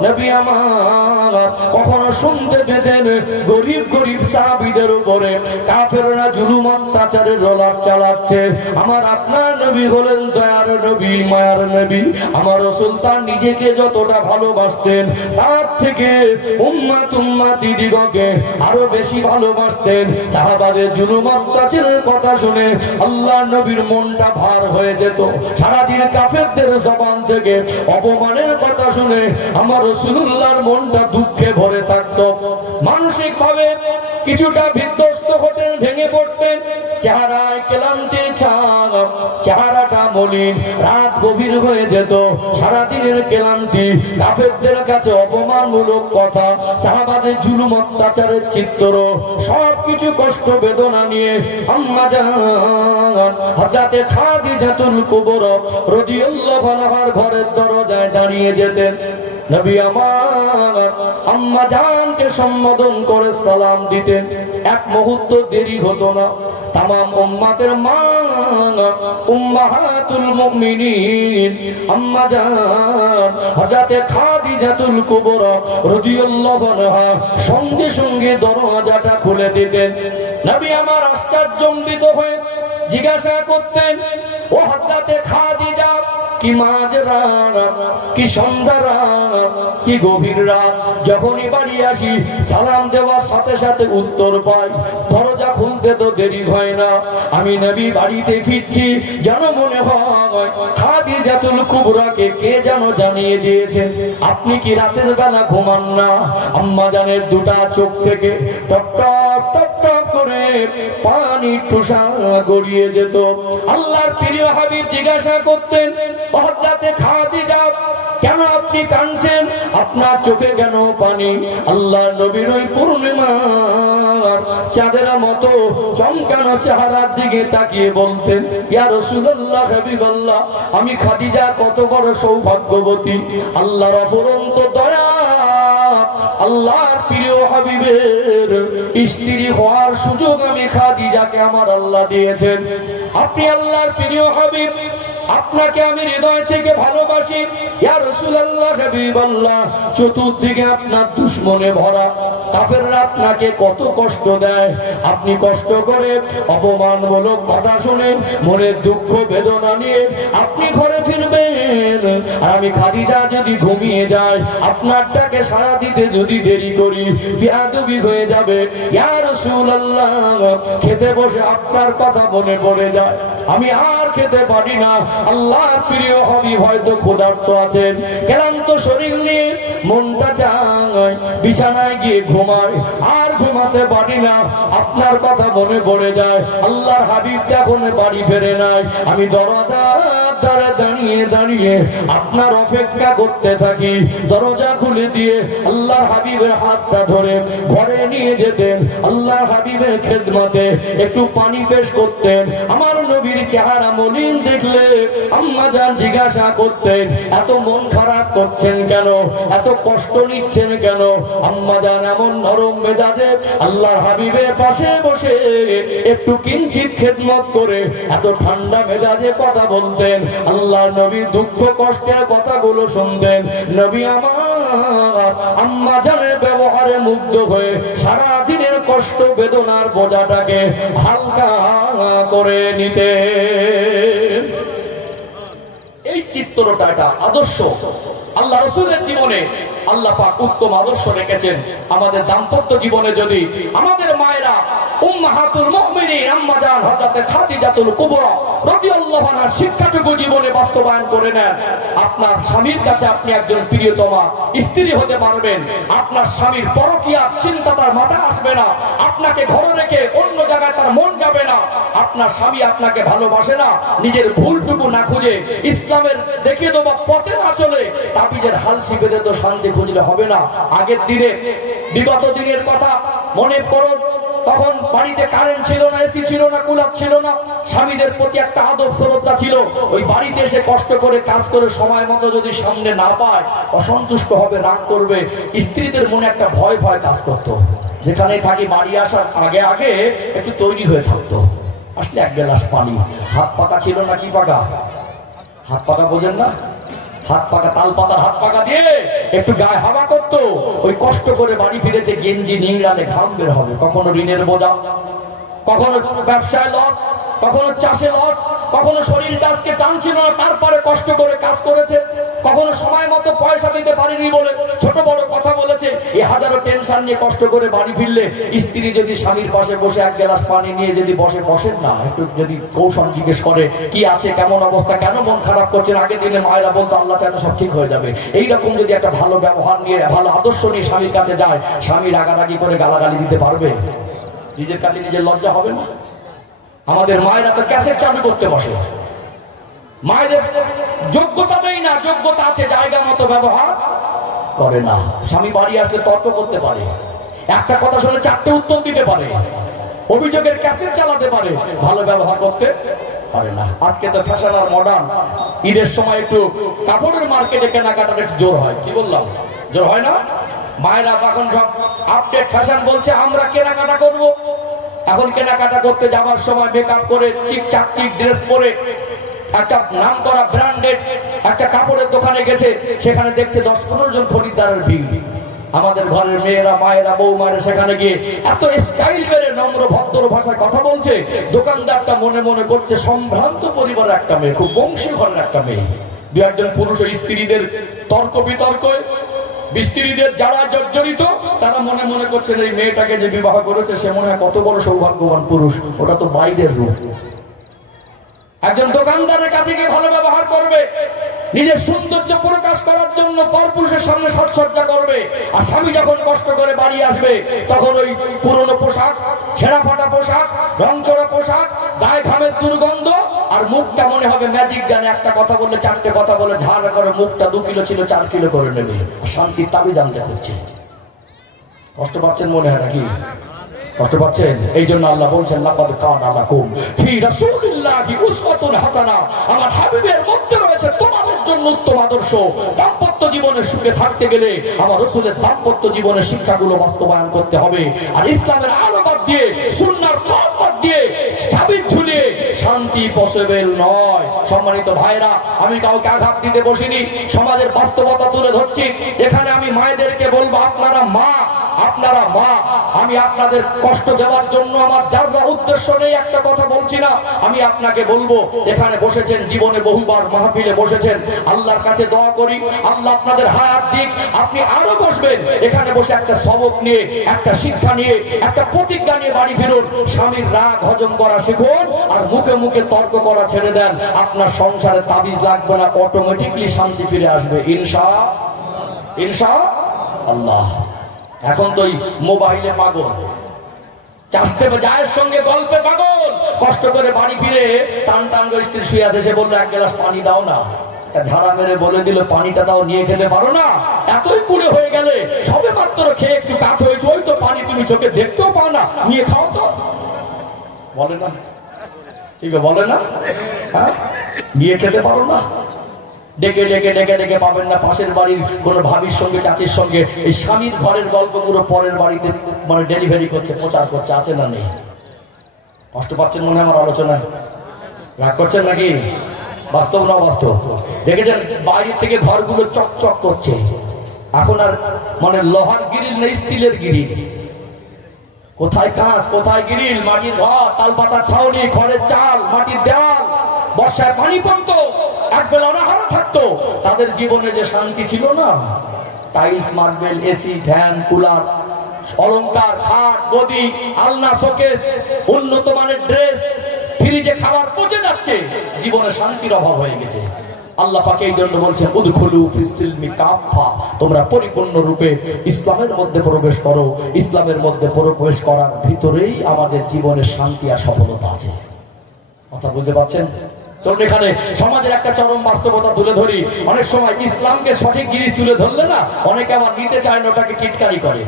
নবী আমার কখনো শুনতে পেতেন গরিব গরিব সাহাবীদের উপরে কাফেররা জুলুম অত্যাচারের রোলাপ চালাচ্ছে। আমার আপনার নবী হলেন দয়ার নবী, মায়ার নবী। আমার রাসূল তার নিজেকে যতটা ভালোবাসতেন তার থেকে উম্মতি দিগকে আরো বেশি ভালোবাসতেন। সাহাবাদের জুলুম অত্যাচারের কথা শুনে আল্লাহ নবীর মনটা ভার হয়ে যেত। সারাদিন কাফেরদের জবান থেকে অপমানের কথা শুনে আমার রাসূলুল্লাহর মনটা দুঃখে ভরে থাকতো। মানসিক ভাবে কিছুটা বিধ্বস্ত হতেন, ভেঙে পড়তেন। চেহারায় ক্লান্তির ছাপ, চেহারাটা মলিন, রাত গভীর হয়ে যেত। সারাদিনের ক্লান্তি, কাফেরদের কাছে অপমানমূলক কথা, সাহাবাদের জুলুম অত্যাচারের চিত্র, সবকিছু কষ্ট বেদনা নিয়ে আম্মা জান হযরতে খাদিজাতুল কুবরা রাদিয়াল্লাহু আনহার ঘরের দরজায় দাঁড়িয়ে যেতেন। নবী আমার আম্মা জানকে সম্বোধন করে সালাম দিতেন। এক মুহূর্ত দেরি হতো না। तमाम उम्मतेर मा उम्माहातुल मुमिनीन अम्मा जान हजरते खादिजातुल कुबरा রাদিয়াল্লাহু আনহা সঙ্গে সঙ্গে দরজাটা খুলে দিতেন। নবী আমার আশ্চর্যজনিত হয়ে জিজ্ঞাসা করতেন, ও হযরতে খাদিজা, কি মাঝরা, কি সন্ধ্যা, কি গভীর রাত, যখনই বাড়ি আসি সালাম দেওয়ার সাথে সাথে উত্তর পাই, দরজা খুলতে তো দেরি হয় না। আমি নবী বাড়িতে ফিরছি যেন মনে হয় খাদিজাতুল কুবরাকে কে যেন জানিয়ে দিয়েছেন, আপনি কি রাতের বেলা ঘুমান না? আম্মা জানের দুটা চোখ থেকে টপ টপ টপ টপ করে পানি টুসা গড়িয়ে যেত। আল্লাহর প্রিয় হাবিব জিজ্ঞাসা করতেন, হযরতে খাদিজা, কেন আপনি কাঁদছেন? আপনার চোখে কেন পানি? আল্লাহর নবীর ওই পূর্ণিমার চাঁদের মতো চমকানো চেহারার দিকে তাকিয়ে বলতেন, ইয়া রাসূলুল্লাহ, হাবিবাল্লাহ, আমি খাদিজা কত বড় সৌভাগ্যবতী, আল্লাহর অফুরন্ত দয়া, আল্লাহর প্রিয় হাবিবের স্ত্রী হওয়ার সুযোগ আমি খাদিজাকে আমার আল্লাহ দিয়েছেন। আপনি আল্লাহর প্রিয় হাবিব, আপনাকে আমি হৃদয় থেকে ভালোবাসি। ইয়া রাসূলুল্লাহ, হাবিবাল্লাহ, চতুর্দিকে আপনার দুশমনে ভরা, কাফেররা আপনাকে কত কষ্ট দেয়, আপনি কষ্ট করে অপমানমূলক কথা শুনে মনের দুঃখ বেদনা নিয়ে আপনি ঘরে ফিরবেন, আর আমি খাদিজা যদি ঘুমিয়ে যাই, আপনার ডাকে সাড়া দিতে যদি দেরি করি, বেয়াদবি হয়ে যাবে। ইয়া রাসূলুল্লাহ, খেতে বসে আপনার কথা মনে পড়ে যায়, আমি আর খেতে পারি না। আল্লাহর প্রিয় হাবিব হয়তো ক্ষুধার্ত আছেন, ক্লান্ত শরীর নিয়ে মনটা চায় বিছানায় গিয়ে ঘুমায়, আর ঘুমাতে পারি না, আপনার কথা মনে পড়ে যায়। আল্লাহর হাবিব যখন বাড়ি ফেরে নাই, আমি দরজার ধারে দাঁড়িয়ে দাঁড়িয়ে আপনার অপেক্ষা করতে থাকি। দরজা খুলে দিয়ে আল্লাহর হাবিবের হাতটা ধরে ঘরে নিয়ে যেতেন, আল্লাহর হাবিবের খেদমতে একটু পানি পেশ করতেন। আমার নবীর চেহারা মলিন দেখলে আম্মা জান জিজ্ঞাসা করতেন, এত মন খারাপ করছেন কেন, এত কষ্ট নিচ্ছেন কেন? আম্মা জান এমন নরম মেজাজে আল্লাহর হাবিবের পাশে বসে একটু কিঞ্চিত খেদমত করে এত ঠান্ডা মেজাজে কথা বলতেন। আল্লাহর নবী দুঃখ কষ্টের কথাগুলো শুনতেন। নবী আমার আম্মা জানের ব্যবহারে মুগ্ধ হয়ে সারা দিনের কষ্ট বেদনার বোঝাটাকে হালকা করে নিতে। এই চিত্রটা, এটা আদর্শ আল্লাহ রাসূলের জীবনে আল্লাহ পাক উত্তম আদর্শ রেখেছেন। আমাদের দাম্পত্য জীবনে যদি আমাদের মায়েরা উম্মাহাতুল মুমিনিন আম্মা জান হযরত খাদিজাতুল কুবরা রাদিয়াল্লাহু আনহা শিক্ষাটুকু জীবনে বাস্তবায়ন করে নেন, আপনার স্বামীর কাছে আপনি একজন প্রিয়তমা স্ত্রী হতে পারবেন। আপনার স্বামীর পরকীয়ার চিন্তা তার মাথায় আসবে না, আপনাকে ঘরে রেখে অন্য জায়গায় তার মন যাবে না। আপনার স্বামী আপনাকে ভালোবাসে না, নিজের ভুলটুকু না খুঁজে ইসলামের দেখিয়ে দেওয়া পথে না চলে তাবিজের হালসি বেঁধে তো শান্তি খুঁজলে হবে না। আগের দিনে বিগত দিনের কথা মনে করো, তখন বাড়িতে কারেন্ট ছিল না, এসি ছিল না, কুলার ছিল না। স্বামীদের প্রতি একটা আদব শ্রদ্ধা ছিল। ওই বাড়িতে এসে কষ্ট করে কাজ করে সময় মতো যদি সামনে না পায় অসন্তুষ্ট হবে, রাগ করবে। স্ত্রীদের মনে একটা ভয় ভয় কাজ করতো। যেখানে থাকি বাড়ি আসার আগে আগে একটু তৈরি হয়ে থাকতো, আসলে এক গ্লাস পানি। হাত পাকা ছিল না, কি পাকা? হাত পাকা বোঝেন না? হাত পাকা, তাল পাতার হাত পাকা দিয়ে একটু গায়ে হাওয়া করতো। ওই কষ্ট করে বাড়ি ফিরেছে, গেঞ্জি নিংড়ালে ঘাম বের হবে। কখনো ঋণের বোঝা, কখনো ব্যবসায় লস, কখনো চাষে লস, কখনো শরীরটা আজকে টানছিল না তারপরে কষ্ট করে কাজ করেছে, কখনো সময় মতো পয়সা দিতে পারেনি বলে ছোট বড় কথা বলেছে। এই হাজারো টেনশন নিয়ে কষ্ট করে বাড়ি ফিরলে স্ত্রী যদি স্বামীর পাশে বসে এক গ্লাস পানি নিয়ে যদি বসেন না, একটু যদি কৌশল জিজ্ঞেস করে কি আছে, কেমন অবস্থা, কেন মন খারাপ করছেন, আগের দিনে মায়েরা বলতো আল্লাহ চাইলে সব ঠিক হয়ে যাবে। এইরকম যদি একটা ভালো ব্যবহার নিয়ে, ভালো আদর্শ নিয়ে স্বামীর কাছে যায়, স্বামী রাগারাগি করে গালাগালি দিতে পারবে? নিজের কাছে নিজের লজ্জা হবে না? আমাদের মায়েরা তো ক্যাসেট চালু করতে বসে, মায়েদের যোগ্যতা নেই না, যোগ্যতা আছে, জায়গা মতো ব্যবহার করে না। স্বামী বাড়ি আসলে তর্ক করতে পারে, একটা কথা শুনে চারটে উত্তর দিতে পারে, অভিযোগের ক্যাসেট চালাতে পারে, ভালো ব্যবহার করতে পারে না। আজকে তো ফ্যাশন আর মডার্ন, ঈদের সময় একটু কাপড়ের মার্কেটে কেনাকাটার একটু জোর হয়। কি বললাম, জোর হয় না? মায়েরা এখন সব আপডেট ফ্যাশন বলছে, আমরা কেনাকাটা করব। এখন কেনাকাটা করতে যাওয়ার সময় মেকআপ করে চিকচাক চিক ড্রেস পরে একটা নাম করা ব্র্যান্ডেড একটা কাপড়ের দোকানে গেছে, সেখানে দেখছে 10-15 জন খরিদ্দারের ভিড়। আমাদের ঘরের মেয়েরা, মায়েরা, বৌমারা সেখানে গিয়ে এত স্টাইল মেরে নম্র ভদ্র ভাষায় কথা বলছে, দোকানদারটা মনে মনে করছে সম্ভ্রান্ত পরিবারের একটা মেয়ে, খুব বংশী ঘরের একটা মেয়ে। দু একজন পুরুষ স্ত্রীদের তর্ক বিতর্কে, স্ত্রীদের যারা জর্জরিত, তারা মনে মনে করছেন এই মেয়েটাকে যে বিবাহ করেছে সে মনে হয় কত বড় সৌভাগ্যবান পুরুষ, ওটা তো বাইরের রূপ। একজন দোকানদারের কাছে গিয়ে ভালো ব্যবহার করবে, নিজের সৌন্দর্য প্রকাশ করার জন্য পরপুরুষের সামনে সাজসজ্জা করবে। আর স্বামী যখন কষ্ট করে বাড়ি আসবে তখন ওই পুরনো পোশাক, ছেঁড়া ফাটা পোশাক, রংচড়া পোশাক, গায়ে ঘামের দুর্গন্ধ, আর মুখটা মনে হবে ম্যাজিক জানে, একটা কথা বললে চারটে কথা বলে ঝাড়া করে মুখটা 2 কিলো ছিল 4 কিলো করে নেবে। আর শান্তির দাবি জানতে হচ্ছে। কষ্ট পাচ্ছেন মনে হয় নাকি? কষ্ট পাচ্ছেন? এই জন্য আল্লাহ বলছেন লাকাদ কানা লাকুম ফি রাসূলিল্লাহি উসওয়াতুন হাসানাহ, আমার হাবিবের মধ্যে রয়েছে তোমাদের জন্য উত্তম আদর্শ। দাম্পত্য জীবনে সুখে থাকতে গেলে আমার রাসূলের দাম্পত্য জীবনের শিক্ষাগুলো বাস্তবায়ন করতে হবে। আর ইসলামের আলো বাদ দিয়ে, সুন্নাহর পথ বাদ দিয়ে তাবিজ ঝুলিয়ে শান্তি পসিবল নয়। সম্মানিত ভাইরা, আমি কাউকে আঘাত দিতে বসিনি, সমাজের বাস্তবতা তুলে ধরছি। এখানে আমি মায়েদেরকে বলবো, আপনারা মা, আপনারা মা, আমি আপনাদের কষ্ট দেওয়ার জন্য আমার যারা উদ্দেশ্য নেই, একটা কথা বলছি না। আমি আপনাকে বলবো, এখানে বসেছেন, জীবনে বহুবার মাহফিলে বসেছেন, আল্লাহর কাছে দোয়া করি আল্লাহ আপনাদের হায়াত দিক, আপনি আরো বসবেন। এখানে বসে একটা সবক নিয়ে, একটা শিক্ষা নিয়ে, একটা প্রতিজ্ঞা নিয়ে বাড়ি ফিরুন। স্বামীর রাগ হজম করা শিখুন, আর মুখে মুখে তর্ক করা ছেড়ে দেন। আপনার সংসারে তাবিজ লাগবে না, অটোমেটিকলি শান্তি ফিরে আসবে ইনশাআল্লাহ। এখন তো মোবাইলে পাগল, চাষতে জায়ের সঙ্গে গল্পে পাগল, কষ্ট করে বাড়ি ফিরে টান টান করে স্ত্রী শুয়ে আছে, সে বললো এক গ্লাস পানি দাও না, ঝাড়া মেরে বলে দিল পানিটা দাও, নিয়ে খেতে পারো না? এতই কুড়ে হয়ে গেলে, সবে মাত্র খেয়ে একটু কাত হয়েছে, ওই তো পানি তুমি চোখে দেখতেও পাও না, নিয়ে খাও তো। বলে না, ঠিক বলে না? হ্যাঁ, নিয়ে খেতে পারো না? ডেকে ডেকে ডেকে ডেকে পাবেন না পাশের বাড়ির কোনো ভাবির সঙ্গে, চাচির সঙ্গে এই স্বামীর ঘরের গল্পগুলো পরের বাড়িতে মানে ডেলিভারি করছে, প্রচার করছে, আছে না নেই? কষ্ট পাচ্ছেন মনে হয় আমার আলোচনায়? রাগ করছেন নাকি? বাস্তব না বাস্তব? দেখেছেন বাইরে থেকে ঘরগুলো চকচক করছে, এখন আর মানে লোহার গ্রিল না, স্টিলের গ্রিল। কোথায় কাঁচ, কোথায় গ্রিল, মাটির ঘর, তাল পাতার ছাউনি, খড়ের চাল, মাটির দেওয়াল, বর্ষায় পানি পড়তো, একবেলা অনাহারে থাকতো। তাদের জীবনে যে শান্তি ছিল না, tiles, marble, AC, fan, cooler, অলংকার, খাট, গদি, আলনা, শোকেস, উন্নত মানের ড্রেস, ফ্রিজে খাবার পচে যাচ্ছে, জীবনে শান্তির অভাব হয়ে গেছে। আল্লাহ পাক এই জন্য বলছেন উদখুলু ফিস সিলমি কাফা, তোমরা পরিপূর্ণ রূপে ইসলামের মধ্যে প্রবেশ করো। ইসলামের মধ্যে প্রবেশ করার ভিতরেই আমাদের জীবনের শান্তি আর সফলতা আছে। কথা বুঝতে পারছেন? চলুন এখানে সমাজের একটা চরম বাস্তবতা তুলে ধরি। অনেক সময় ইসলামকে সঠিক জিনিস তুলে ধরলে না, অনেকে আবার নিতে চায় না, ওটাকে টিটকারি করে।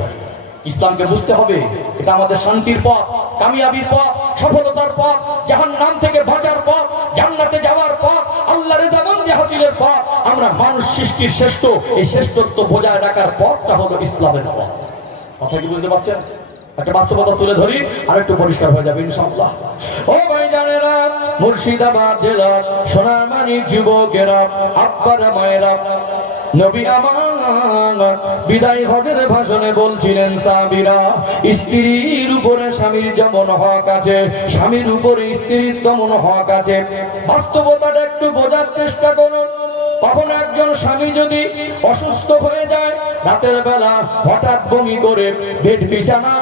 ইসলামকে বুঝতে হবে, এটা আমাদের শান্তির পথ, কামিয়াবির পথ, সফলতার পথ, জাহান্নাম থেকে বাঁচার পথ, জান্নাতে যাওয়ার পথ, আল্লাহর রেজামন্দি হাসিলের পথ। আমরা মানুষ সৃষ্টির শ্রেষ্ঠ, এই শ্রেষ্ঠত্ব বজায় রাখার পথটা হলো ইসলামের পথ। কথা কি বুঝতে পারছেন? একটা বাস্তবতা তুলে ধরি, আর একটু পরিষ্কার হয়ে যাবে ইনশাআল্লাহ। ও ভাইজানেরা, মুর্শিদাবাদ জেলার সোনারমানিক যুবকেরা, আব্বারা, মায়েরা, নবী আমার বিদায় হজের ভাষণে বলছিলেন, সাহাবীরা, স্ত্রীর উপরে স্বামীর যেমন হক আছে, স্বামীর উপরে স্ত্রীর তেমন হক আছে। বাস্তবতাটা একটু বোঝার চেষ্টা করুন। কখনো একজন স্বামী যদি অসুস্থ হয়ে যায়, রাতের বেলা হঠাৎ বমি করে বেড বিছানা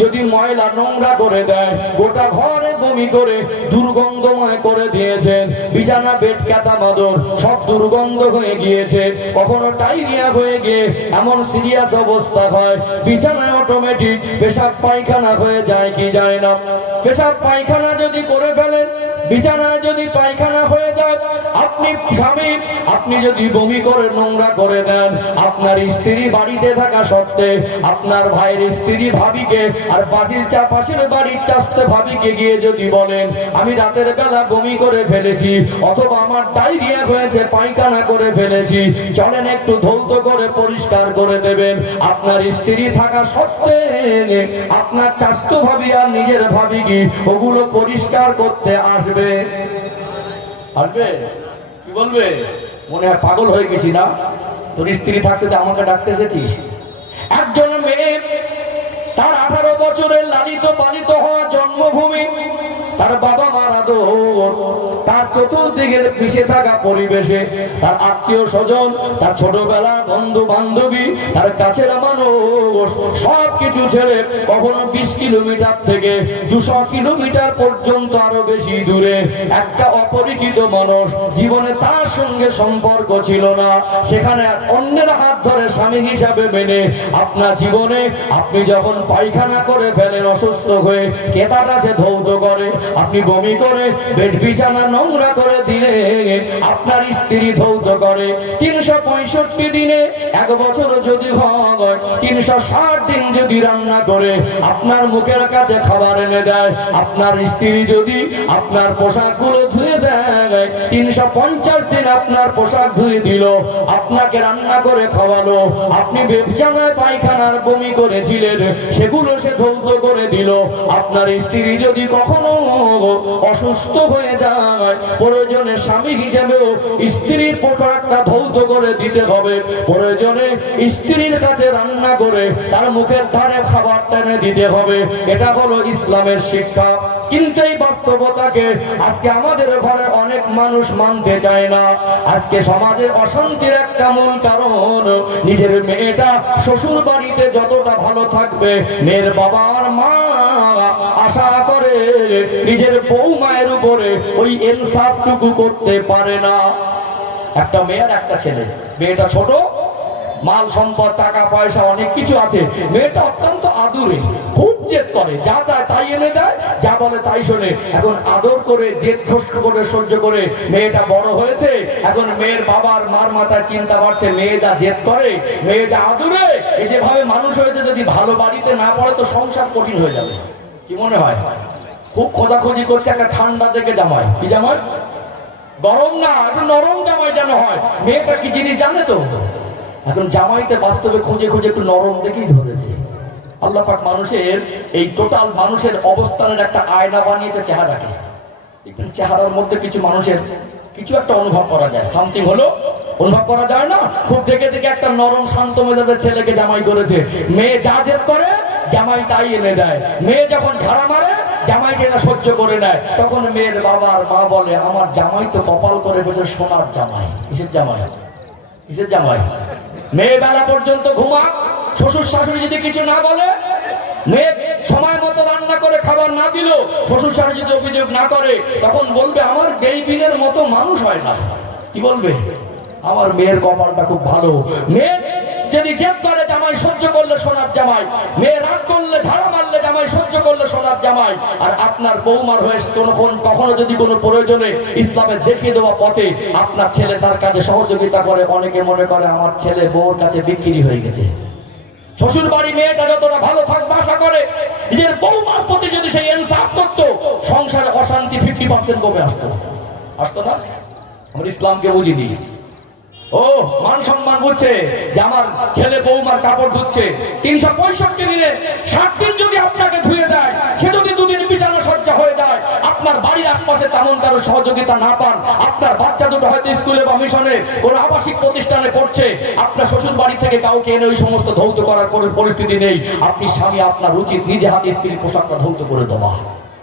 যদি ময়লা নোংরা করে দেয়, গোটা ঘরে বমি করে দুর্গন্ধময় করে দিয়েছেন, বিছানা, বেড, কাঁথা, মাদর সব দুর্গন্ধ হয়ে গিয়েছে, কখনো ডায়রিয়া হয়ে গিয়ে এমন সিরিয়াস অবস্থা হয়, বিছানায় অটোমেটিক পেশাব পায়খানা হয়ে যায় কি যায় না? পেশাব পায়খানা যদি করে ফেলেন, বিছানায় যদি পায়খানা হয়ে যায়, আপনি স্বামী, আপনি যদি বমি করে নোংরা করে দেন, আপনার স্ত্রী বাড়িতে থাকা সত্ত্বে আপনার ভাইয়ের স্ত্রী ভাবিকে আর বাড়ির পাশের বাড়ির চাস্তে ভাবিকে গিয়ে যদি বলেন, আমি রাতের বেলা বমি করে ফেলেছি, অথবা আমার ডায়রিয়া হয়েছে, পায়খানা করে ফেলেছি, চলেন একটু ধৌত করে পরিষ্কার করে দেবেন, আপনার স্ত্রী থাকা সত্ত্বে আপনার চাস্তো ভাবি আর নিজের ভাবি কি ওগুলো পরিষ্কার করতে আসবে? আসবে? কি বলবে? মনে হয় পাগল হয়ে গেছি না, তোর স্ত্রী থাকতে আমাকে ডাকতে এসেছিস? একজন মেয়ে, তার 18 বছরের লালিত পালিত হওয়া জন্মভূমি, তার বাবা মারা দৌড়, তার চতুর্দিকে মিশে থাকা পরিবেশে তার আত্মীয় স্বজন, তার ছোটবেলার বন্ধু বান্ধবী, তার কাছের মানুষ সব কিছু ছেড়ে কখনো 20 কিলোমিটার থেকে 200 কিলোমিটার পর্যন্ত আরো বেশি দূরে একটা অপরিচিত মানুষ, জীবনে তার সঙ্গে সম্পর্ক ছিল না, সেখানে অন্যের হাত ধরে স্বামী হিসাবে মেনে আপনার জীবনে আপনি যখন পায়খানা করে ফেলেন অসুস্থ হয়ে, কেতাটা সে ধৌত করে, আপনি বমি করে বেড বিছানা নোংরা করে দিলে আপনার স্ত্রী ধৌত করে। 365 দিনে 1 বছর যদি হয়, 360 দিন যদি রান্না করে আপনার মুখের কাছে খাবার এনে দেয়, আপনার স্ত্রী যদি আপনার পোশাকগুলো ধুয়ে দেয়, 350 দিন আপনার পোশাক ধুয়ে দিল, আপনাকে রান্না করে খাওয়ালো, আপনি বিছানায় পায়খানার বমি করেছিলেন সেগুলো সে ধৌত করে দিল। আপনার স্ত্রী যদি কখনো অসুস্থ হয়ে যায়, প্রয়োজনে স্বামী হিসেবেও স্ত্রীর পোশাকটা ধৌত করে দিতে হবে, প্রয়োজনে স্ত্রীর কাছে রান্না করে তার মুখের ধারে খাবার টেনে দিতে হবে। এটা হলো ইসলামের শিক্ষা। কিন্তু এই বাস্তবতাকে আজকে আমাদের ঘরে অনেক মানুষ মানতে চায় না। আজকে সমাজের অশান্তির একটা মূল কারণ, নিজের মেয়েটা শ্বশুর বাড়িতে যতটা ভালো থাকবে, মেয়ের বাবা আর মা আশা করে নিজের বউ মায়ের উপরে ওই ইনসাফটুকু করতে পারে না। একটা মেয়ে আর একটা ছেলে, মেয়েটা ছোট, মাল সম্পদ, টাকা পয়সা অনেক কিছু আছে, মেয়েটা অত্যন্ত আদুরে, খুব জেদ করে, যা চায় তাই এনে দেয়, যা বলে তাই শোনে। এখন আদর করে জেদ কষ্ট করে সহ্য করে মেয়েটা বড় হয়েছে, এখন মেয়ের বাবার মার মাথায় চিন্তা বাড়ছে, মেয়ে যা জেদ করে, মেয়ে যা আদুরে, এই যেভাবে মানুষ হয়েছে যদি ভালো বাড়িতে না পড়ে তো সংসার কঠিন হয়ে যাবে। কি মনে হয়? খুব খোঁজাখুঁজি করছে একটা ঠান্ডা দেখে জামাই, কি জামাই, গরম না, একটু নরম জামাই যেন হয়। মেয়েটা কি জিনিস জানে তো, এখন জামাইতে বাস্তবে খুঁজে খুঁজে একটু নরম দেখেই ধরেছে। আল্লাহ পাক মানুষের এই টোটাল মানুষের অবস্থানের একটা আয়না বানিয়েছে চেহারাকে। চেহারার মধ্যে কিছু মানুষের কিছু একটা অনুভব করা যায়, সামথিং হলো অনুভব করা যায় না। খুব দেখে দেখে একটা নরম শান্ত মেজাজের ছেলেকে জামাই করেছে, মেয়ে যা জেদ করে জামাই তাই এনে দেয়। মেয়ে যখন ঝাড়া মারে জামাইকে না সহ্য করে নেয়, তখন মেয়ের বাবা আর মা বলে আমার জামাই তো কপাল করে বোঝে সোনার জামাই। কিসের জামাই? কিসের জামাই? মেয়ে বেলা পর্যন্ত ঘুমা, শ্বশুর শাশুড়ি যদি কিছু না বলে, মেয়ে সময় মতো রান্না করে খাবার না দিল, শ্বশুর শাশুড়ি যদি অভিযোগ না করে, তখন বলবে আমার বেইবিনের মতো মানুষ হয় না। কি বলবে? আমার মেয়ের কপালটা খুব ভালো। মেয়ে যদি জেদ করে জামাই সহ্য করলে সোনার জামাই, মেয়ে রাগ করলে ঝাড়া মারলে জামাই সহ্য করলে সোনার জামাই। আর আপনার বৌমার হয়ে কখনো যদি কোনো প্রয়োজনে ইসলামের দেখিয়ে দেওয়া পথে আপনার ছেলে তার কাজে সহযোগিতা করে, অনেকে মনে করে আমার ছেলে বউর কাছে বিক্রি হয়ে গেছে। শ্বশুর বাড়ি মেয়েটা যতটা ভালো থাকবে আশা করে, নিজের বৌমার প্রতি যদি সেই ইনসাফ করতো, সংসারে অশান্তি 50% কমে আসতো না? আমরা ইসলামকে বুঝিনি। ও মান সম্মান বুঝছে যে আমার ছেলে বৌমার কাপড় ধুচ্ছে 365 দিনে 60 দিন যদি আপনাকে ধুয়ে দেয়, সে যদি দুদিন বিছানা সজ্জা হয়ে যায়, আপনার বাড়ির আশপাশে তেমন কারো সহযোগিতা না পান, আপনার বাচ্চা দুটো হয়তো স্কুলে বা মিশনে কোনো আবাসিক প্রতিষ্ঠানে পড়ছে, আপনার শ্বশুর বাড়ি থেকে কাউকে এনে ওই সমস্ত ধৌত করার কোনো পরিস্থিতি নেই, আপনি স্বামী আপনার উচিত নিজে হাতে স্ত্রীর পোশাকটা ধৌত করে দেওয়া।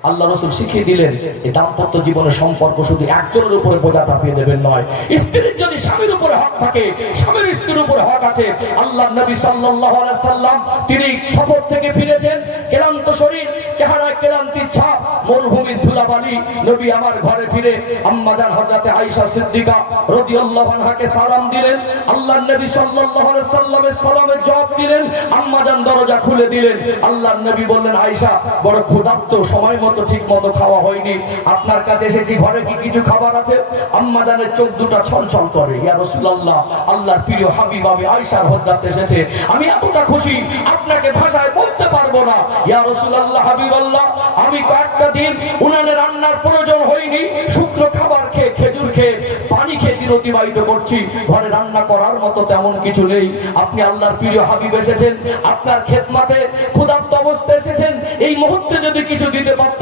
আল্লাহ রাসূল শিখিয়ে দিলেন এই দাম্পত্য জীবনের সম্পর্ক শুধু একজনের উপরে বোঝা চাপিয়ে দেবেন নয়। স্ত্রীর যদি স্বামীর উপরে হক থাকে, স্বামীর স্ত্রীর উপরে হক আছে। আল্লাহর নবী সাল্লাল্লাহু আলাইহি সাল্লাম তিনি সফর থেকে ফিরেছেন, ক্লান্ত শরীর, চেহারায় ক্লান্তির ছাপ, মরুভূমির ধুলাবালি। নবী আমার ঘরে ফিরে আম্মাজান হযরতে আয়েশা সিদ্দিকা রাদিয়াল্লাহু আনহাকে সালাম দিলেন। আল্লাহর নবী সাল্লাল্লাহু আলাইহি সাল্লামের সালামের জবাব দিলেন। আম্মাজান দরজা খুলে দিলেন। আল্লাহর নবী বললেন, আয়েশা বড় ক্ষুধার্ত, সময় মতো ঠিক মতো খাওয়া হয়নি, আপনার কাছে এসেছি, ঘরে কি কিছু খাবার আছে? আম্মা জানের চোখ দুটা ছলছল করে। ইয়া রাসূলুল্লাহ, আল্লাহর প্রিয় হাবিব আমি আয়েশার হযরত এসেছে, আমি এতটা খুশি আপনাকে ভাষায় বলতে পারবো না। ইয়া রাসূলুল্লাহ, হাবিবাল্লাহ, আমি কয়েকটা দিন উনানে রান্নার প্রয়োজন হয়নি, শুকনো খাবার খেয়ে, খেজুর খেয়ে, পানি খেয়ে দিন অতিবাহিত করছি, ঘরে রান্না করার মতো তেমন কিছু নেই। আপনি আল্লাহর প্রিয় হাবিব এসেছেন, আপনার খেদমতে ক্ষুধার্ত অবস্থায় এসেছেন, এই মুহূর্তে যদি কিছু দিতে পারতাম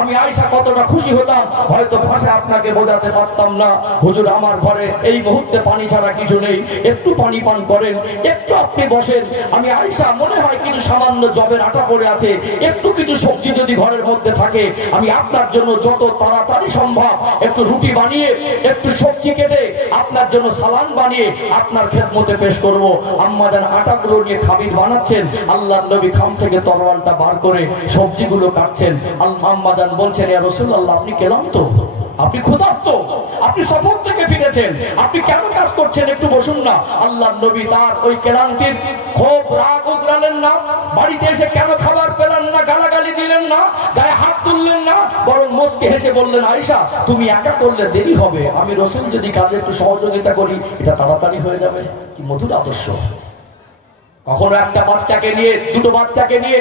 আমি আয়েশা কতটা খুশি হতাম, হয়তো ভাষায় আপনাকে বোঝাতে পারতাম না। হুজুর আমার ঘরে এই মুহূর্তে পানি ছাড়া কিছু নেই, একটু পানি পান করেন, একটু আপনি বসেন। আমি আয়েশা মনে হয় কিছু সামান্য জবের আটা পড়ে আছে, একটু কিছু সবজি যদি ঘরের মধ্যে থাকে আমি আপনার জন্য যত তাড়াতাড়ি সম্ভব একটু রুটি বানিয়ে, একটু সবজি কেটে আপনার জন্য সালান বানিয়ে আপনার খেদমতে পেশ করব। আম্মা জান আটাগুলো নিয়ে খাবির বানাচ্ছেন, আল্লাহর নবী খাম থেকে তরোয়ালটা বার করে সবজিগুলো কাটছেন। আম্মা জান বলছেন, ইয়া রাসূলুল্লাহ আপনি ক্লান্ত, আপনি ক্ষুধার্ত, আপনি সফর থেকে ফিরেছেন, আপনি কেন কাজ করছেন, একটু বসুন না। আল্লাহর নবী তার ওই ক্লান্তির ক্ষোভ রাগ উগরালেন না, বাড়িতে এসে কেন খাবার পেলেন না, গালাগালি দিলেন না, গায়ে হাত তুললেন না, বরং মুস্কি হেসে বললেন, আয়েশা তুমি একা করলে দেরি হবে, আমি রাসূল যদি কাজে একটু সহযোগিতা করি এটা তাড়াতাড়ি হয়ে যাবে। কি মধুর আদর্শ! কখনো একটা বাচ্চাকে নিয়ে, দুটো বাচ্চাকে নিয়ে,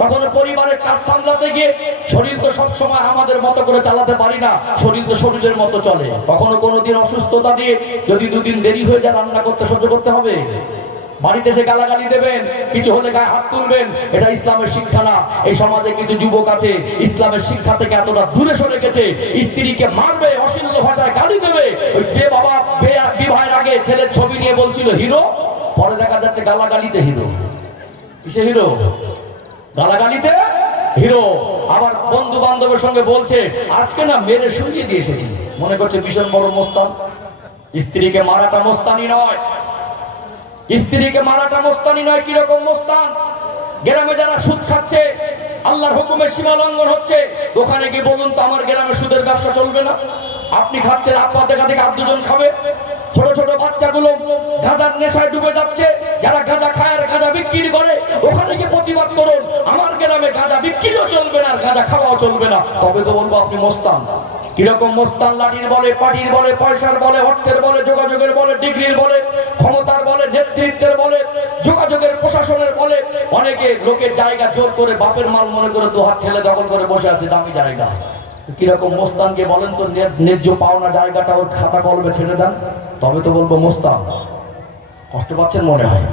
কখনো পরিবারের কাজ সামলাতে গিয়ে, শরীর তো সব সময় আমাদের মতো করে চালাতে পারি না, শরীর তো শরীরের মতো চলে। কখনো কোনোদিন অসুস্থতা দিয়ে যদি দুদিন দেরি হয়ে যায় রান্না করতে সহ্য করতে হবে। বাড়িতে এসে গালাগালি দেবেন, কিছু হলে গায়ে হাত তুলবেন, এটা ইসলামের শিক্ষা না। এই সমাজে কিছু যুবক আছে ইসলামের শিক্ষা থেকে এতটা দূরে সরে গেছে, স্ত্রীকে মারবে, অশ্লীল ভাষায় গালি দেবে। ওই বাবা বিবাহের আগে ছেলের ছবি নিয়ে বলছিল হিরো, পরে দেখা যাচ্ছে গালাগালিতে হিরো। কিসে হিরো? গালাগালিতে হিরো। আবার বন্ধু বান্ধবের সঙ্গে বলছে আজকে না মেরে শুইয়ে দিয়ে এসেছি, মনে করছে ভীষণ বড় মোস্তান। স্ত্রীকে মারাটা মোস্তানি নয়, স্ত্রীকে মারাটা মোস্তানি নয়। কিরকম মোস্তান? গ্রামে যারা সুদ খাচ্ছে, আল্লাহর হুকুমের সীমা লঙ্ঘন হচ্ছে, ওখানে গিয়ে বলুন তো আমার গ্রামে সুদের ব্যবসা চলবে না? আপনি খাচ্ছেন, আপনার দেখা দেখে আর দুজন খাবে। ছোট ছোট বাচ্চাগুলো গাঁজার নেশায় ডুবে যাচ্ছে, যারা গাঁজা খায় আর গাঁজা বিক্রি করে, ওখানে গিয়ে প্রতিবাদ করুন আমার গ্রামে গাঁজা বিক্রিও চলবে না আর গাঁজা খাওয়াও চলবে না, তবে তো বলবো আপনি মোস্তান। কিরকম মোস্তান? লাঠির বলে, পাটির বলে, পয়সার বলে, অর্থের বলে, যোগাযোগের বলে, ডিগ্রির বলে, ক্ষমতার বলে, নেতৃত্বের বলে, যোগাযোগের প্রশাসনের বলে। অনেকে লোকের জায়গা জোর করে বাপের মাল মনে করে দুহাত ঠেলে দখল করে বসে আছে দামি জায়গা। কিরকম মোস্তানকে বলেন তো? ন্যায্য পাওনা জায়গাটা ওর খাতা কলমে ছেড়ে দেন, তবে তো বলবো মোস্তান। কষ্ট পাচ্ছেন মনে হয়।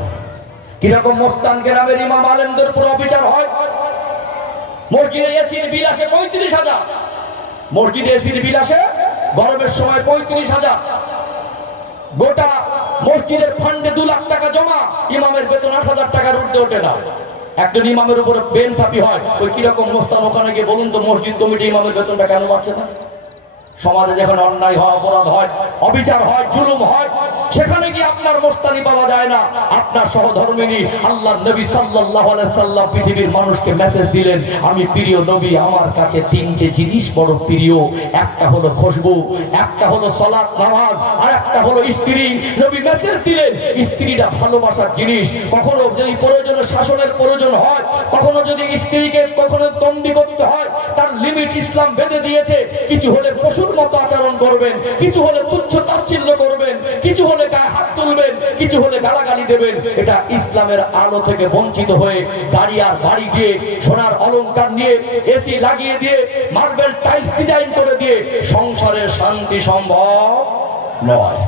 কিরকম মোস্তান? গ্রামের ইমাম আলেমদের উপর অবিচার হয়। মসজিদে এসির বিল আসে 35,000, মসজিদে এসির বিল আসে গরমের সময় 35,000। গোটা মসজিদের ফান্ডে 2 লাখ টাকা জমা, ইমামের বেতন 8,000 টাকার ঊর্ধ্বে ওঠে না। একজন ইমামের উপরে বেনসাপি হয়, ওই কিরকম মোস্তান, ওখানে গিয়ে বলুন তো মসজিদ কমিটি ইমামের বেতনটা কেন বাড়ছে না? সমাজে যখন অন্যায় হয়, অপরাধ হয়, অবিচার হয়, জুলুম হয়, সেখানে গিয়ে আপনার মোস্তানি পাওয়া যায় না। আপনার সহধর্মিনী আল্লাহর নবী সাল্লাল্লাহু আলাইহি সাল্লাম পৃথিবীর মানুষকে মেসেজ দিলেন, আমি প্রিয় নবী, আমার কাছে তিনটে জিনিস বড় প্রিয়, একটা হলো খুশবু, একটা হলো সালাত নামাজ, আর একটা হলো স্ত্রী। নবী মেসেজ দিলেন স্ত্রীটা ভালোবাসার জিনিস। কখনো যদি প্রয়োজনে শাসনের প্রয়োজন হয়, কখনো যদি স্ত্রীকে কখনো তন্বি করতে হয়, তার লিমিট ইসলাম বেঁধে দিয়েছে। কিছু হলে পশুর মতো আচরণ করবেন, কিছু হলে তুচ্ছ তাচ্ছিল্য করবেন, কিছু হলে গায়ে হাত তুলবেন, কিছু হলে গালাগালি দেবেন। এটা ইসলামের আলো থেকে বঞ্চিত হয়ে গাড়ি আর বাড়ি দিয়ে, সোনার অলংকার নিয়ে, এসি লাগিয়ে দিয়ে, মার্বেল টাইলস ডিজাইন করে দিয়ে সংসারের শান্তি সম্ভব নয়।